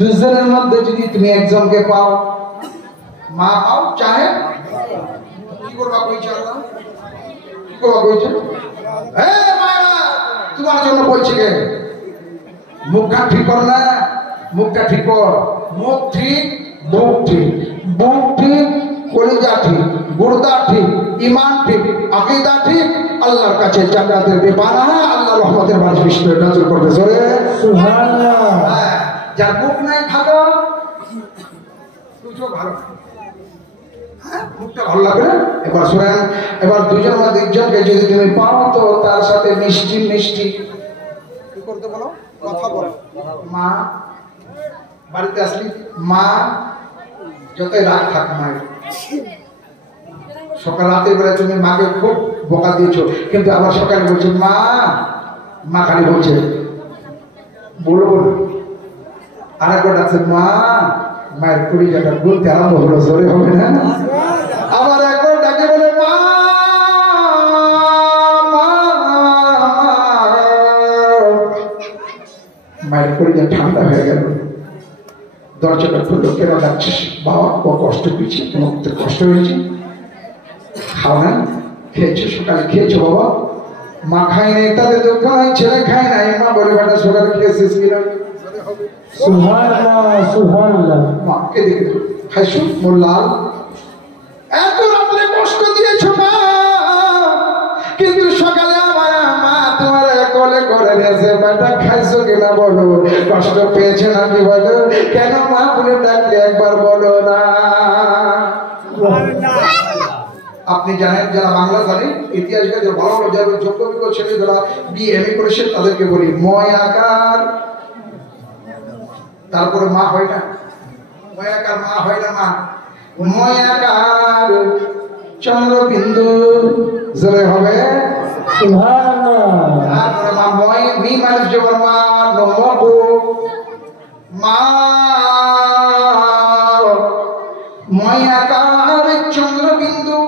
दूसरे मध्य যদি তুমি একজনকে পাও মা পাও চাহে কি করবা কইছে আল্লাহ কি করবা কইছে এ মায়া তোমার জন্য বলছি কে মুখটা ঠিক কর না মুখটা ঠিক কর মুখ ঠিক বুক ঠিক কলিজা ঠিক গুর্দা ঠিক ঈমান ঠিক আকীদা ঠিক আল্লাহর কাছে জান্নাতের বিপানা আল্লাহ রহমতের বারিশ নাযিল করবে জোরে सुभान अल्लाह যার মুখ নাই ভালো তুইও ভালো হ্যাঁ মুখটা ভালো লাগবে এবার শুনেন এবার দুজন মধ্যে একজনকে যদি তুমি পাও তো তার সাথে মিষ্টি মিষ্টি কি করতে বলো কথা বলো মা বাড়িতে আসলি মা যতই রাগ থাক মায়ের সকাল রাতে বেলা তুমি মাকে খুব বকা দিয়েছো কিন্তু আবার সকালে বলছো মা মা খালি বলছে বলো বলো আর একবার ডাকছে মা মায়ের কুড়ি জায়গা বলতে আরম্ভ হলো জোরে হবে না আবার একবার ডাকে বলে মা মায়ের কুড়িটা ঠান্ডা হয়ে গেল দরজাটা খুললো কেন ডাকছিস বাবা কষ্ট পেয়েছি তোমার কষ্ট হয়েছে খাও না খেয়েছো সকালে খেয়েছো বাবা মা খায় নাই তাদের দুঃখ নাই ছেলে খায় নাই মা বলে বেটা সকালে খেয়েছিস কিনা सुभान अल्लाह মাকে দেখে খাইছো মোর লাল এত রাত্রে কষ্ট দিয়েছো মা কিন্তু সকালে আমার মা তোমার কোলে করে নিয়েছে বেটা খাইছো কিনা বলো কষ্ট পেয়েছে নাকি বলো কেন মা বলে ডাকলে একবার বলো না আপনি জানেন যারা বাংলা জানে ইতিহাসকে যে ভালো ভালো যারা যোগ্য বিজ্ঞ ছেলে যারা বিএমএ করেছে তাদেরকে বলি ময় আকার তারপরে মা হয় না ময় আকার মা হয় না মা ময় আকার চন্দ্রবিন্দু জোরে হবে सुभान अल्लाह তারপরে মা ময় মি মানুষ যেমন মা নমো মা ময় আকার চন্দ্রবিন্দু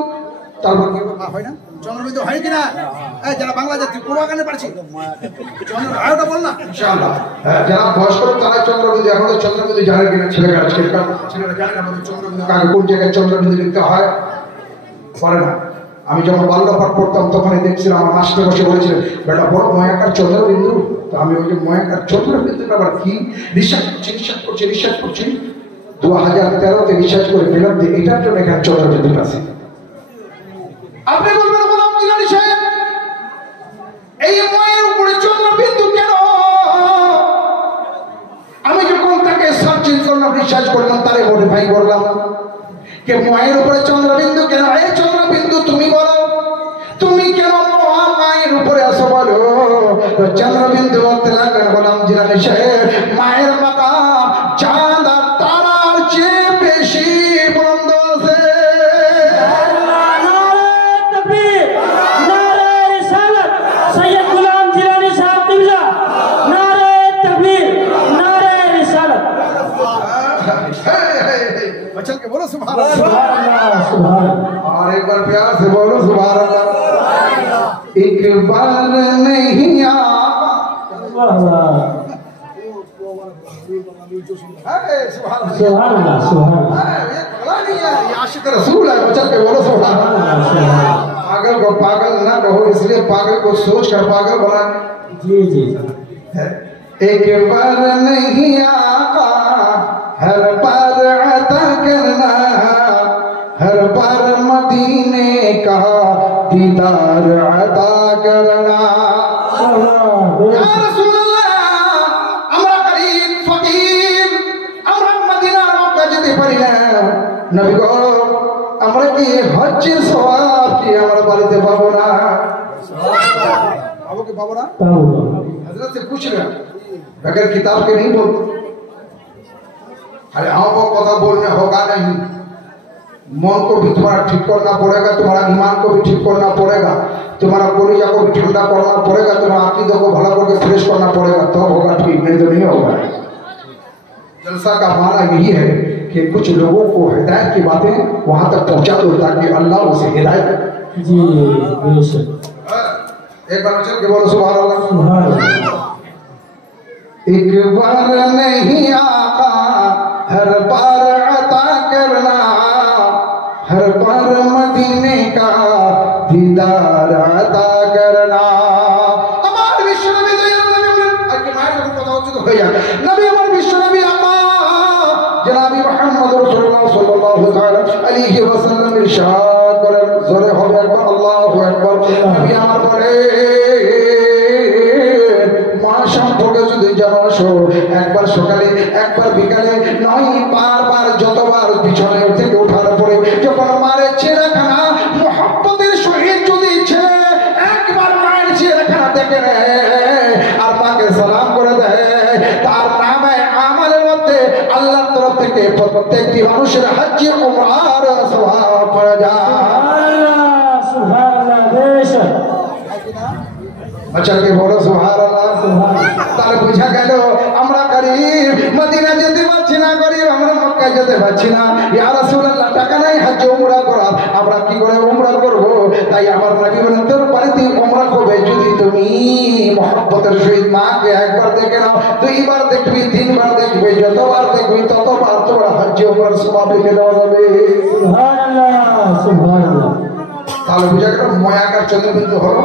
তারপর কি মা হয় না চন্দ্রবিন্দু হয় কিনা এই যারা বাংলা জাতি কোরআন গানে পারছি চন্দ্র আয়োটা বল না ইনশাআল্লাহ যারা বয়স্ক তারা চন্দ্রবিন্দু এখন তো চন্দ্রবিন্দু জানে কিনা ছেলেরা আজকালকার ছেলেরা জানে না আমাদের চন্দ্রবিন্দু কাকে কোন জায়গায় চন্দ্রবিন্দু লিখতে হয় পড়ে না আমি যখন বাল্যপাঠ পড়তাম তখনই দেখছিলাম আমার মাস্টার বসে বলেছিলেন বেটা বড় ময়াকার চন্দ্রবিন্দু। তো আমি ওই যে ময়াকার চন্দ্রবিন্দুটা আবার কি রিসার্চ করছি 2013-তে রিসার্চ করে ফেরত দিয়ে এটার জন্য এখানে চন্দ্রবিন্দুটা আছে। আপনি বলবেন গোলাম জিলানী সাহেব এই ময়ের উপরে চন্দ্রবিন্দু কেন? আমি যখন তাকে সার্চিং করলাম রিসার্চ করলাম তারে মডিফাই করলাম কে ময়ের উপরে চন্দ্রবিন্দু কেন? এই চন্দ্রবিন্দু তুমি বলো তুমি কেন মায়ের উপরে আসো বলো? তো চন্দ্রবিন্দু বলতে লাগলেন গোলাম জিলানী সাহেব মায়ের মাকাম চাঁদ আর তারার চেয়ে বেশি বুলন্দ আছে। बचल के बोलो सुभान अल्लाह। और एक बार प्यार से बोलो सुभान अल्लाह। एक बार नहीं आशिक रसूल है, बचल के बोलो सुभान अल्लाह। पागल को पागल ना कहो इसलिए पागल को सोच कर पागल बना। जी जी एक बार नहीं आका हर बार अता करना, हर बार मदीने का दीदार अता करना। या रसूल अल्लाह আমরা গরিব ফকির আমরা মদিনার মক্কা যেতে পারি না। নবী গো আমরা কি হজ্জের সওয়াব কি আমরা বাড়িতে পাবো না? बाबू के बाबू ना हजरत से पूछ रहे बगैर किताब के नहीं बोलते। अरे हाँ वो कथा बोलने होगा नहीं, मन को भी तुम्हारा ठीक करना पड़ेगा, तुम्हारा ईमान को भी ठीक करना पड़ेगा, तुम्हारा कलिजा को भी ठंडा करना पड़ेगा, तुम्हारा अकीदों को भला करके फ्रेश करना पड़ेगा, तब होगा ठीक, नहीं तो नहीं होगा। जलसा का माना यही है कि कुछ लोगों को हिदायत की बातें वहां तक पहुंचा दो ताकि अल्लाह उसे हिदायत करे। जी बेशक एक बार चल के बोलो सुभान अल्लाह। सुभान अल्लाह। एक बार नहीं आका हर बार अता करना, हर बार मदीने का दीदार अता करना। আমার বিশ্বনবী দয়াল নবী বলেন আর কি মায়ের যখন কথা হচ্ছে তো হয়ে যাবে। নবী আমার বিশ্বনবী আম্মা জনাবি মুহাম্মদ রাসূলুল্লাহ সাল্লাল্লাহু তাআলা আলাইহি ওয়াসাল্লাম ইরশাদ করেন জোরে হবে একবার আল্লাহু আকবার। নবী আমার বলে সম্পর্কে যদি জানো একবার সকালে একবার বিকালে নয় বারবার যতবার পিছনে থেকে ওঠার পরে যখন মারে চেহারাখানা মোহাম্মতের সহিত যদি ছেলে একবার মায়ের চেহারাখানা দেখে আর মাকে সালাম করে দেয় তার নামে আমাদের মধ্যে আল্লাহর তরফ থেকে প্রত্যেকটি মানুষের হজ্জে উমরার সওয়াব পড়ে যায়। সুবহানাল্লাহ বেশক আচ্ছা কে বলো সুবহানাল্লাহ। তাহলে বুঝা গেল আমরা গরিব মদিনা যেতে পারছি না, গরিব আমরা মক্কা যেতে পারছি না। ইয়া রাসূলুল্লাহ টাকা নাই হজ উমরা করার, আমরা কি করে উমরা করব? তাই আমার নবী বলেন তোর বাড়িতে উমরা করবে যদি তুমি মহব্বতের সহিত মাকে একবার দেখে নাও, দুইবার দেখবি, তিনবার দেখবি, যতবার দেখবি ততবার তোমার হজ উমরার সওয়াব লিখে দেওয়া যাবে। সুবহানাল্লাহ সুবহানাল্লাহ। তাহলে বুঝা গেল ময়াকার চন্দ্রবিন্দু হলো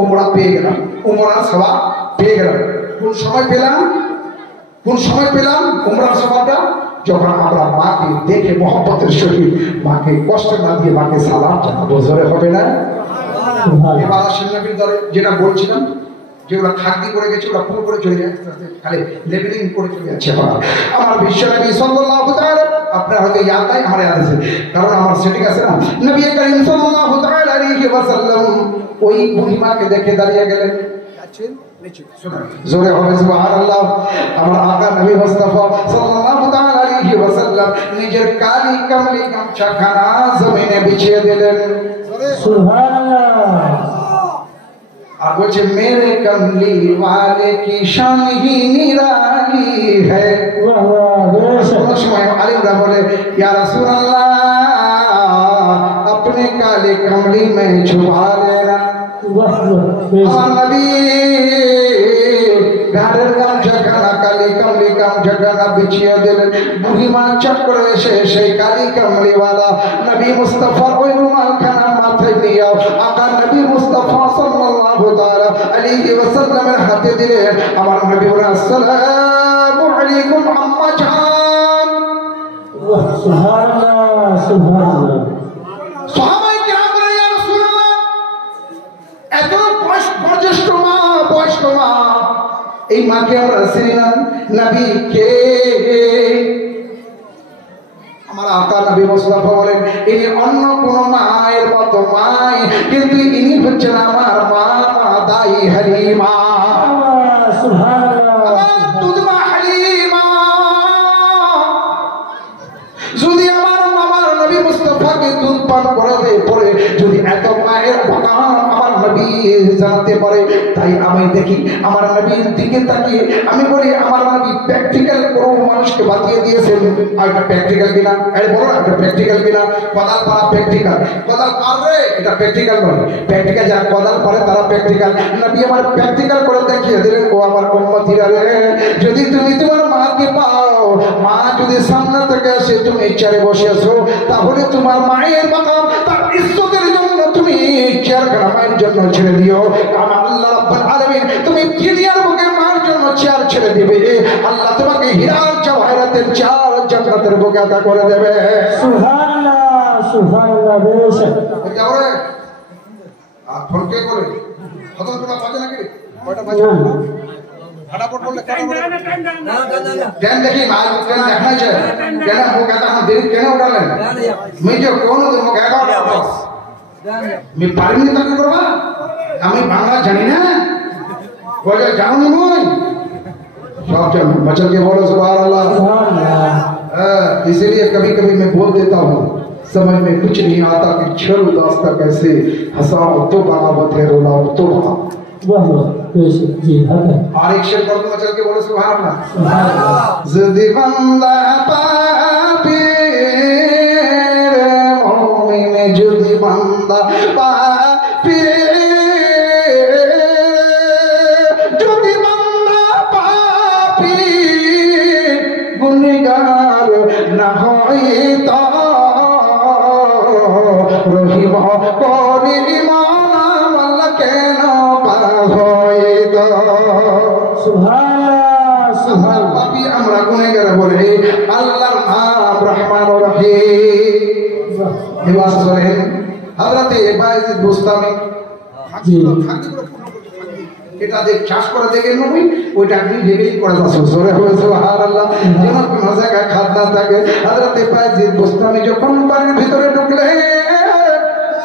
উমরা পেয়ে গেলাম, উমরার সওয়াব পেয়ে গেলাম। কোন সময় পেলাম? কোন সময় পেলাম উমরার সওয়াবটা? যখন আমরা মাকে দেখে মহব্বতের সহিত মাকে কষ্ট না দিয়ে মাকে সালাম জানাবো। জোরে হবে না? এবার আসেন নবীর দরে যেটা বলছিলাম যেগুলো খাদ্যি করে গেছে ওরা পুরো করে চলে যাচ্ছে, খালি লেভেলিং করে চলে যাচ্ছে। আমার বিশ্বনবী সাল্লাল্লাহু তাআলা আপনার হয়তো ইয়াদ নাই, আমার ইয়াদ আছে কারণ আমার সেটিং আছে না। নবী করিম সাল্লাল্লাহু তাআলা আলাইহি ওয়াসাল্লাম ওই বুড়িমাকে দেখে দাঁড়িয়ে গেলেন। জোরে হবে সুবহানাল্লাহ। আমার আকা নবী মুস্তাফা সাল্লাল্লাহু তাআলা আলাইহি ওয়াসাল্লাম নিজের কালি কামলি গামছা খানা জমিনে বিছিয়ে দিলেন। সুবহানাল্লাহ। আর বলছে মেরে কমলি ওয়ালে কি শান হি নিরালি হ্যায়। वाह वाह बेशक। उस समय अलीरा बोले या रसूलल्लाह अपने काले कमली में छुपा लेना। वाह वाह बेशक। नबी घाटेर गामछा खाना काली कमली गामछा खाना বিছিয়ে দিলেন। বুড়িমা চট করে এসে সেই কালী কামড়িওয়ালা নবী মুস্তাফার ওই রুমালখানা মাথায় নিয়ে আকা নবী মুস্তাফা সাল্লাল্লাহু তাআলা আলাইহি ওয়াসাল্লামের হাতে দিলেন। আমার নবী বলেন, আসসালামু আলাইকুম আম্মা জান। সুবহানাল্লাহ সুবহানাল্লাহ। সাহাবায়ে কেরাম বলেন, ইয়া রাসূলুল্লাহ, এত বয়োজ্যেষ্ঠ মা, বয়স্ক মা, এই মাকে আমরা চিনি না, নবী কে? আমার আকা নবী মুস্তাফা বলেন, ইনি অন্য কোন মায়ের মতো মাই, কিন্তু ইনি হচ্ছেন আমার মা, দাই হালিমা। সুবহানাল্লাহ। আমার দুধমা হালিমা। যদি আমার মামার নবী মুস্তাফাকে দুধ পান করাতে পরে যদি এত মায়ের বাগান আমার নবী জানতে পারে, তাই আমি দেখি আমার নবীর দিকে তাকিয়ে আমি বলি, আমার নবী প্র্যাকটিক্যাল কোনো মানুষকে বাতিয়ে দিয়েছেন। এটা প্র্যাকটিক্যাল কিনা? বলো না, এটা প্র্যাকটিক্যাল কিনা? কোদাল পারা প্র্যাকটিক্যাল, কোদাল পারবে এটা প্র্যাকটিক্যাল নয়। প্র্যাকটিক্যাল যারা কোদাল পারে তারা প্র্যাকটিক্যাল। নবী আমার প্র্যাকটিক্যাল করে দেখিয়ে দিলেন, ও আমার উম্মতিরা রে, যদি তুমি তোমার মাকে পাও, মা যদি সামনে থেকে আসে, তুমি চেয়ারে বসে আছো, তাহলে তোমার মায়ের মাকাম তার ইজ্জতের জন্য তুমি চেয়ারখানা মায়ের জন্য ছেড়ে দিও। কারণ আল্লাহ রাব্বুল আলামিন তুমি দুনিয়ার বুকে মায়ের জন্য চেয়ার ছেড়ে দিবে, আল্লাহ তোমাকে হীরার জওহরাতের চেয়ার জান্নাতের বুকে আতা করে দেবে। সুবহানাল্লাহ সুবহানাল্লাহ। বেশক যাওরে আর ফোনকে করে কত করে বাজে নাকি? কয়টা বাজে? फटाफट बोल ट्रेन देखी माल ट्रेन देखना चाहिए कहना वो कहता हम देरी कहना उड़ा लें मैं जो कौन हूँ तुमको कहता हूँ मैं पारी नहीं करने करवा हमें बांग्ला जानी ना वो जो जानू नहीं मैं सब जब मचल के बोलो सुभान अल्लाह। इसीलिए कभी कभी मैं बोल देता हूँ, समझ में कुछ नहीं आता कि छल उदासता कैसे हंसा तो बाबत है रोला तो बाबा। वाह वाह बेशक जी हक है। और एक शेर पढ़ मचल के बोलो सुभान अल्लाह। ज़िद बंदा पापी मोमिन ज़िद बंदा पापी ज़िद बंदा पापी गुनहगार न होई तो रहीम कोरी ईमान वाला केना সুবহানাল্লাহ সুবহানাল্লাহ। পাপী আমরা গুনাহগার বলে আল্লাহর নাম রহমান ও রহিম। এবার শুনেন হযরত বায়েজিদ বুস্তামি এটা দেখ চাষ করে দেখে নবী ওইটা আপনি ভেবেই করে যাচ্ছে জোরে হয়ে সুবহানাল্লাহ। যেমন কোন জায়গায় খাদ্য থাকে, হযরত বায়েজিদ বুস্তামি যখন বাড়ির ভিতরে ঢুকলে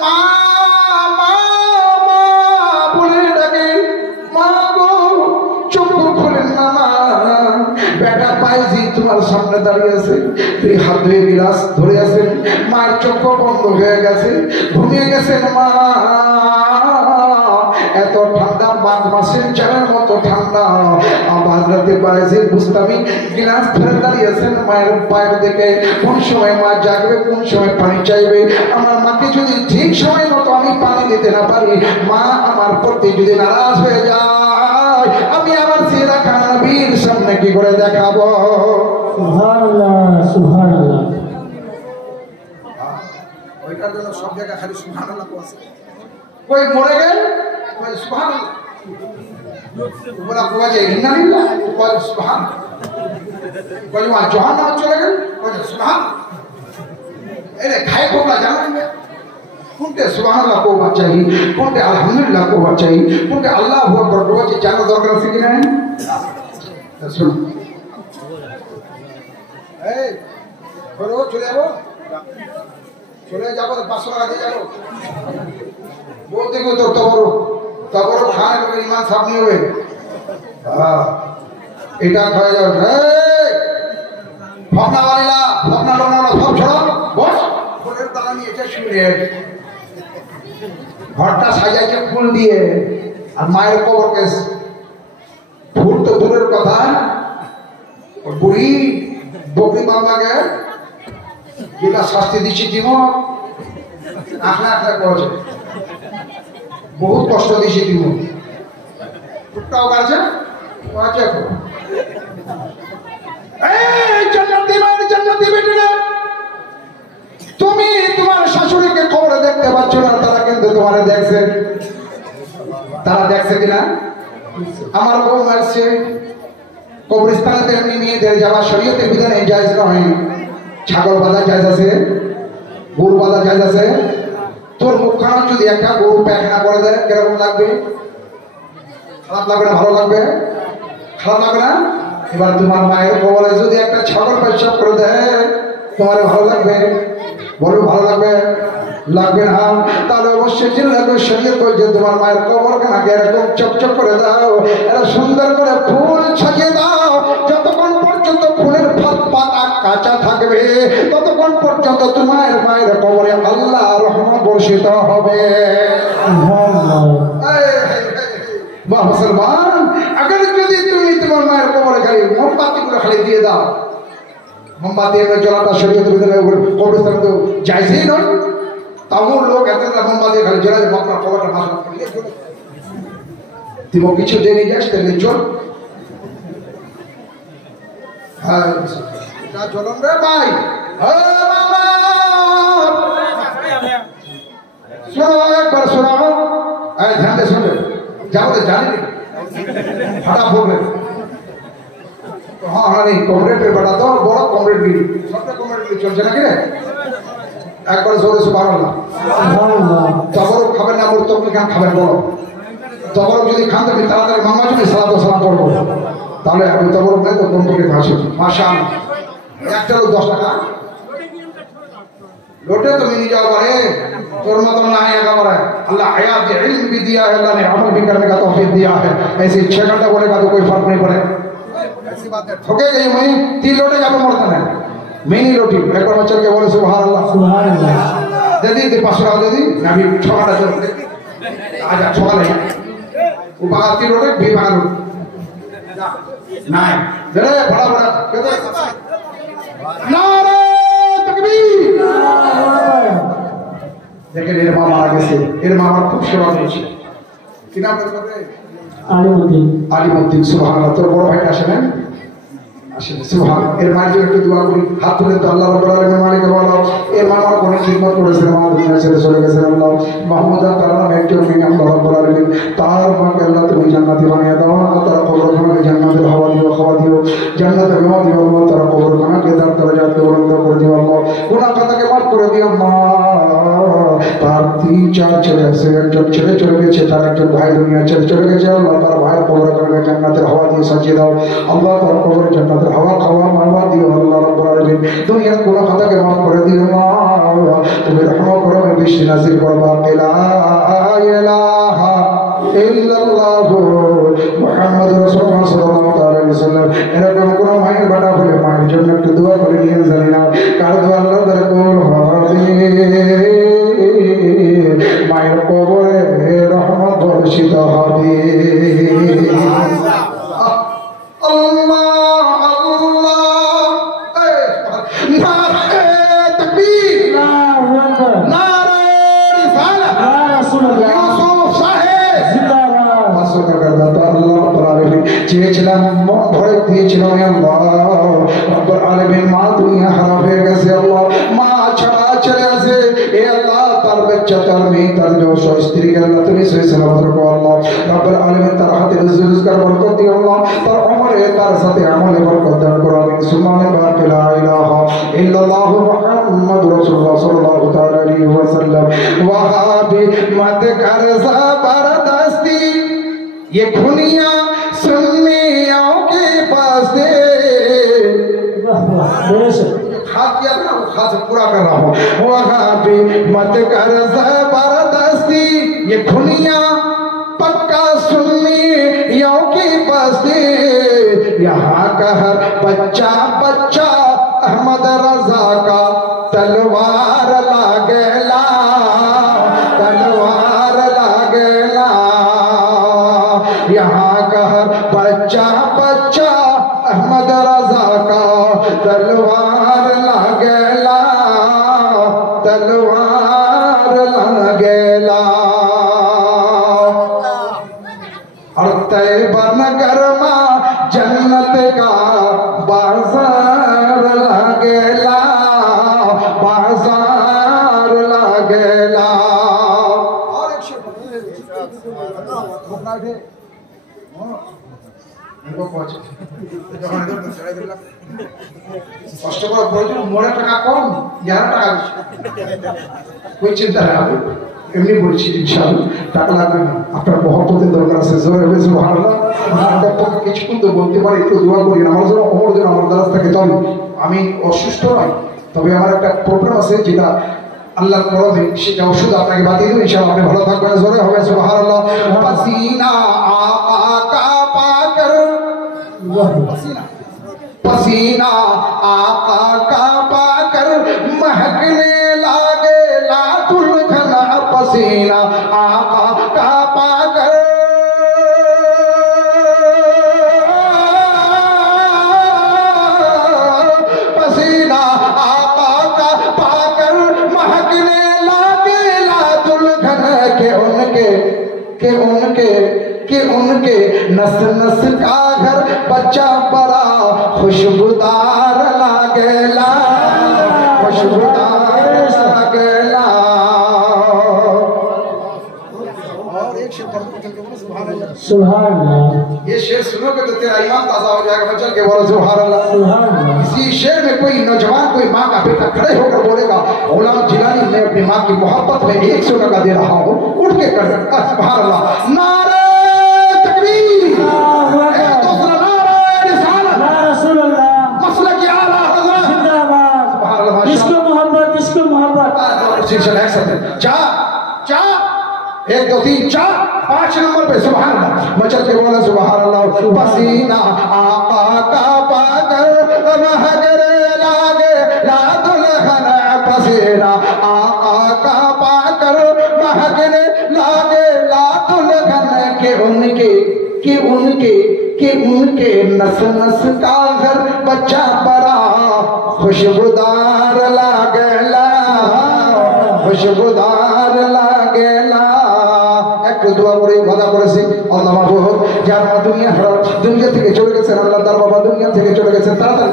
মা মা মা বলে ডাকে, মা গো চোখ খুলেন না মা, বেটা বায়েজিদ তোমার সামনে দাঁড়িয়ে আছে, তুই হাত ধুয়ে বিলাস ধরে আছেন, মায়ের চোখ বন্ধ হয়ে গেছে, ঘুমিয়ে গেছেন মা। এত ঠান্ডা মাঘ মাসের চারের মতো ঠান্ডা। হযরতে বায়েজিদ বুস্তামি গিলাস ধরে দাঁড়িয়ে আছেন মায়ের পায়ের দিকে। কোন সময় মা জাগবে, কোন সময় পানি চাইবে, আমার মাকে যদি ঠিক সময় মতো আমি পানি দিতে না পারি, মা আমার প্রতি যদি নারাজ হয়ে যায়, আমি আমার চেহারা খানা নবীর সামনে কি করে দেখাবো? সুবহানাল্লাহ সুবহানাল্লাহ। ওইটার জন্য সব জায়গায় খালি সুবহানাল্লাহ আছে। कोई मरे गए कोई सुभान बोला कोई जे इन्ना लिल्लाह कोई सुभान कोई वहां जहन्नम चले गए कोई सुभान अरे खाए कोला जानेंगे কোনটা সুবহানাল্লাহ কো বাঁচাই, কোনটা আলহামদুলিল্লাহ কো বাঁচাই, কোনটা আল্লাহু আকবার কো বাঁচাই, জানা দরকার আছে কি না? শুনুন এই বড় চলে যাবো, চলে যাবো 500 টাকা দিয়ে যাবো বলতে গো তো তবর খান করে ইমান সামনে হবে। এটা খাওয়া যাবে ভাবনা বাড়িলা ভাবনা লোনা সব ছড়া বস ফোনের তালা নিয়ে এটা শুনে ঘরটা সাজাইছে ফুল দিয়ে, আর মায়ের কবর কেস ফুল তো দূরের কথা, বুড়ি বকরি বাবাকে যেটা শাস্তি দিচ্ছি দিব আখলা আখলা করেছে, বহুত কষ্ট দিয়েছি দিব ফুটটাও গাছে এই জান্নাতি মায়ের জান্নাতি বেটিরা, তুমি তোমার শাশুড়িকে কবরে দেখতে পাচ্ছ না, তারা কিন্তু তোমারে দেখছে। তারা দেখছে কিনা? আমার বউ মারছে, কবরস্থানে এমনি মেয়েদের যাওয়া শরীয়তের বিধানে জায়েজ নয়। ছাগল বাঁধা জায়েজ আছে, গরু বাঁধা জায়েজ আছে। তোর মুখখানা যদি একটা গরু পায়খানা করে দেয় কিরকম লাগবে? খারাপ লাগবে না? ভালো লাগবে? খারাপ লাগবে না? এবার তোমার মায়ের কবরে যদি একটা ছাগল পেশাব করে দেয়, তোমার ভালো লাগবে? বলো ভালো লাগবে? লাগবে না? তাহলে অবশ্যই জেনে রাখবে, শরীয়ত বলছে তোমার মায়ের কবরখানাকে এরকম চকচক করে দাও, এরা সুন্দর করে ফুল সাজিয়ে দাও। যতক্ষণ পর্যন্ত ফুলের পাতা কাঁচা থাকবে, ততক্ষণ পর্যন্ত তোমার মায়ের কবরে আল্লাহ রহমত বর্ষিত হবে। মুসলমান, আগে যদি তুমি তোমার মায়ের কবরে খালি মোমবাতি করে খালি দিয়ে দাও, মোমবাতি এনে জ্বলাটা শরীয়ত বিধানে কবরস্থানে তো যাইছেই নয়। তাও লোক এত মোমবাতি খালি জ্বলায় আপনার কবরটা ভাষণ করলে তুমি কিছু দেরি যাস তাহলে চল। হ্যাঁ চলুন রে ভাই, শোনো একবার শোনো, ধ্যান দিয়ে শুনবে, যাবো জানি ফাটা পড়বে। হ্যাঁ হ্যাঁ কমরেডের বেটা তো বড় কমরেড গিরি, সবটা কমরেড গিরি চলছে নাকি রে? একবার জোরে সুবহান আল্লাহ। তবরক খাবেন না, মোর তবলি খান খাবেন বড়। তবরক যদি খান তুমি তাড়াতাড়ি মামা যদি সালাত সালাম করবো, তাহলে আমি তবরক নাই তো কোন করে ভাসো মাশাআল্লাহ। একটা লোক 10 টাকা লোটে তুমি নিয়ে যাও পারে, তোর মতন না একেবারে। अल्लाह हयात इल्म भी दिया है, अल्लाह ने अमल भी करने का तौफीक दिया है। ऐसे 6 घंटा बोलेगा तो कोई फर्क नहीं पड़े। ऐसी बात है, ठोके गई वही 3 लोटे जापे मरता है मिनी रोटी। एक बार बच्चों के बोले सुभान अल्लाह, सुभान अल्लाह दे दी 500 दे दी ना भी 6 घंटा चल आज सकाल है वो बागा 3 लोटे भी बागा नहीं जरा बड़ा बड़ा नारे तकबीर। দেখেন এর মা মারা গেছে, এর মা আমার খুব সেবা করেছে। কি নাম বলতে? আলিমউদ্দিন। আলিমউদ্দিন সুবহানাল্লাহ। তোর বড় ভাই আসে না? আসে সুবহান। এর মায়ের জন্য একটু দোয়া করি, হাত তুলে তো আল্লাহ রাব্বুল আলামিন মালিক বলো। এর মা আমার অনেক খিদমত করেছে, আমার দুনিয়া ছেড়ে চলে গেছে। আল্লাহ মুহাম্মদ তার নামে একজন মেয়ে আল্লাহ রাব্বুল আলামিন তার মাকে আল্লাহ তুমি জান্নাতি বানিয়ে দাও। তার কবরখানাকে জান্নাতের হাওয়া দিও, খাওয়া দিও, জান্নাতের হাওয়া দিও আল্লাহ। তার কবরখানাকে তার দরজাকে বুলন্দ করে দিও আল্লাহ। গুনাহ খাতাকে মাফ করে দিও আল্লাহ। তার 3-4 ছেলে আছে, একজন ছেলে চলে গেছে, তার একজন ভাই দুনিয়া ছেড়ে চলে গেছে আল্লাহ। তার ভাইয়ের কবরখানাকে জান্নাতের হাওয়া দিয়ে সাজিয়ে দাও আল্লাহ। তার কবরে জান্নাতের হাওয়া খাওয়া মাওয়া দিও আল্লাহ রাব্বুল আলামিন। দুনিয়ার গুনাহ খাতাকে মাফ করে দিও আল্লাহ। তুমি রহমত করো, বৃষ্টি নাযিল করো। লা ইলাহা ইল্লাল্লাহ মুহাম্মাদুর রাসূলুল্লাহ সাল্লাল্লাহু আলাইহি ওয়াসাল্লাম। এরকম কোন মায়ের বেটা হলে মায়ের জন্য একটু দোয়া করে নিয়ে জানি না কার দোয়া আল্লাহ দরে কবুল হবে। মায়ের কবরে রহমত বর্ষিত হবে। আল্লাহ আল্লাহ নারে তাকবীর, নারে রিসালাত, ইয়া রাসূলুল্লাহ, ইউসুফ সাহেব জিন্দাবাদ। মাসুকা করদা তো আল্লাহ রাব্বুল আলামিন চেয়েছিলাম, মন ভরে দিয়েছিল আল্লাহ রাব্বুল আলামিন। মা দুনিয়া হারাম হয়ে গেছে আল্লাহ, মা ছাড়া চলে আসে এ আল্লাহ। তার বাচ্চা, তার মেয়ে, তার যৌশ স্ত্রীকে আল্লাহ তুমি সহি সালামত রাখো আল্লাহ রাব্বুল আলামিন। তার হাতে রিজকার বরকত দিও আল্লাহ, তার আমলে, তার সাথে আমলে বরকত দান করো আমিন। সুবহান বাকি লা ইলাহা ইল্লাল্লাহ মুহাম্মাদুর রাসূলুল্লাহ সাল্লাল্লাহু তাআলা আলাইহি ওয়াসাল্লাম। ওয়াহাবি মত কর জবরদস্তি ये खुनिया सुन्नियों के पास दे। हाथ किया था, वो खास पूरा कर रहा हूँ। वहाँ भी मत कर जबरदस्ती ये खुनिया पक्का सुन्नियों के पास दे। यहाँ का हर बच्चा बच्चा अहमद रजा का तलवार लागेला, तलवार लागेला। यहाँ का हर बच्चा बच्चा अहमद रजा का तलवार लागेला, तलवार लागेला। और तैयबा नगर में जन्नत का बाजार কষ্ট করার প্রয়োজন, মোড়ে টাকা কম, যারা টাকা ওই চিন্তা হবে। এমনি বলছি ইনশাআল্লাহ টাকা লাগবে না, আপনার মহব্বতের দরকার আছে। জোরে হয়েছে সুবহানাল্লাহ। বক্তব্য কিছুক্ষণ তো বলতে পারি, একটু দোয়া করি আমার জন্য, ওমর যেন আমার দ্বারা থাকে। তবে আমি অসুস্থ নয়, তবে আমার একটা প্রবলেম আছে যেটা আল্লাহর করমে সেটা ওষুধ আপনাকে বাতিয়ে দেবো ইনশাআল্লাহ, আপনি ভালো থাকবেন। জোরে হবে সুবহানাল্লাহ। পাসিনা আকা কা পাকর, पसीना आका का पाकर महकने लागे ला दुल्हन, पसीना आका का पाकर पसीना आका का पाकर महकने लागे ला दुल्हन, के उनके नस नस का घर बच्चा बड़ा खुशबूदार लागेला, खुशबूदार लागेला। और एक शेर पढ़ के बोलो सुभान अल्लाह। सुभान अल्लाह। ये शेर सुनोगे तो तेरा ईमान ताजा हो जाएगा। बच्चों के बोलो सुभान अल्लाह। सुभान अल्लाह। इसी शेर में कोई नौजवान, कोई माँ का बेटा खड़े होकर बोलेगा, गुलाम जिलानी मैं अपनी माँ की मोहब्बत में 100 टका दे रहा हूँ, उठ के कर सुभान अल्लाह। नारे एक दो तीन चार 5 नंबर पे सुभान अल्लाह। मचल के बोला सुभान अल्लाह। पसीना आका का पाकर महकने लागे ला दुल्हन, पसीना आका का पाकर महकने लागे ला दुल्हन, के उनके नस नस का घर बच्चा बड़ा खुशबूदार लागेला, खुशबूदार लागेला। একটু দোয়া করে কথা করেছি, আল্লাহ মাহবুব যারা দুনিয়া থেকে চলে গেছেন, আল্লাহ তার বাবা দুনিয়া থেকে চলে গেছেন, তাড়াতাড়ি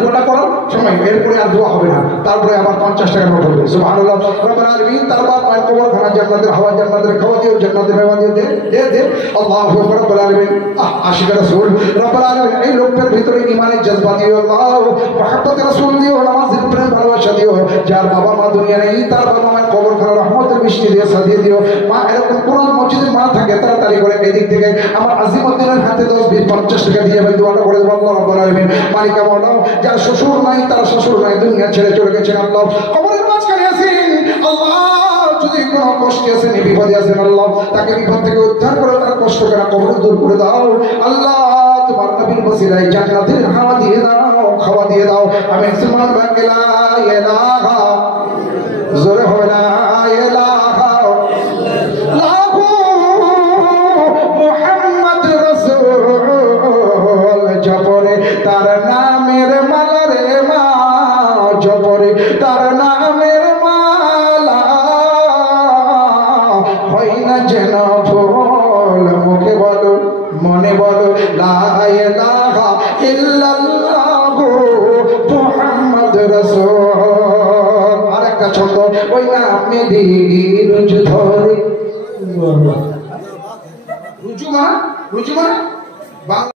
দোয়াটা করার সময়, এরপরে আর দোয়া হবে না, তারপরে আবার 50 টাকা নোট হবে। সুবহানাল্লাহ। রব্বুল আলামিন তারপর মায়ের কবর খানা জান্নাতের হাওয়া, জান্নাতের খাওয়া দিও, জান্নাতের মেওয়া দিও, দে আল্লাহু আকবার। রব্বুল আলামিন আশিক রাসূল, রব্বুল আলামিন এই লোকটার ভিতরে ঈমানের জজবা দিও আল্লাহ, মহব্বত রাসূল দিও, নামাজের প্রেম ভালোবাসা দিও। যার বাবা মা দুনিয়া নেই, তার বাবা মায়ের কবর খানা রহমতের বৃষ্টি দিয়ে সাজিয়ে দিও। মা এরকম কোন মসজিদে মা থাকে, তাড়াতাড়ি করে এদিক থেকে আমার আজিমউদ্দিনের হাতে 10, 20, 50 টাকা দিয়ে আমি দোয়াটা করে দেবো। আল্লাহ রাব্বুল আলামিন মালিকা মাওলাও, যার শ্বশুর নাই, তার শ্বশুর নাই, দুনিয়া ছেড়ে চলে গেছেন আল্লাহ, কবরের মাঝখানে আছেন আল্লাহ, যদি কোনো কষ্টে আছেন, বিপদে আছেন আল্লাহ, তাকে বিপদ থেকে উদ্ধার করে তার কষ্ট কেনা কবর দূর করে দাও আল্লাহ। তোমার নবীর ওসিলায় জান্নাতের হাওয়া দিয়ে দাও, খাওয়া দিয়ে দাও। আমি সুবহান বাকিলা ইলাহা, জোরে হবে না ইলাহা লাহু মুহাম্মদ রাসূল, জপরে তার নামের মালা রে মা, জপরে তার নামের মালা, হয় না যেন ভুল, মুখে বলো মনে বলো লা ইলাহা ইল্লাল্লাহু মুহাম্মদ রাসূল। আরেকটা ছন্দ, ওই নামে রুজ ধরে, রুজু মানে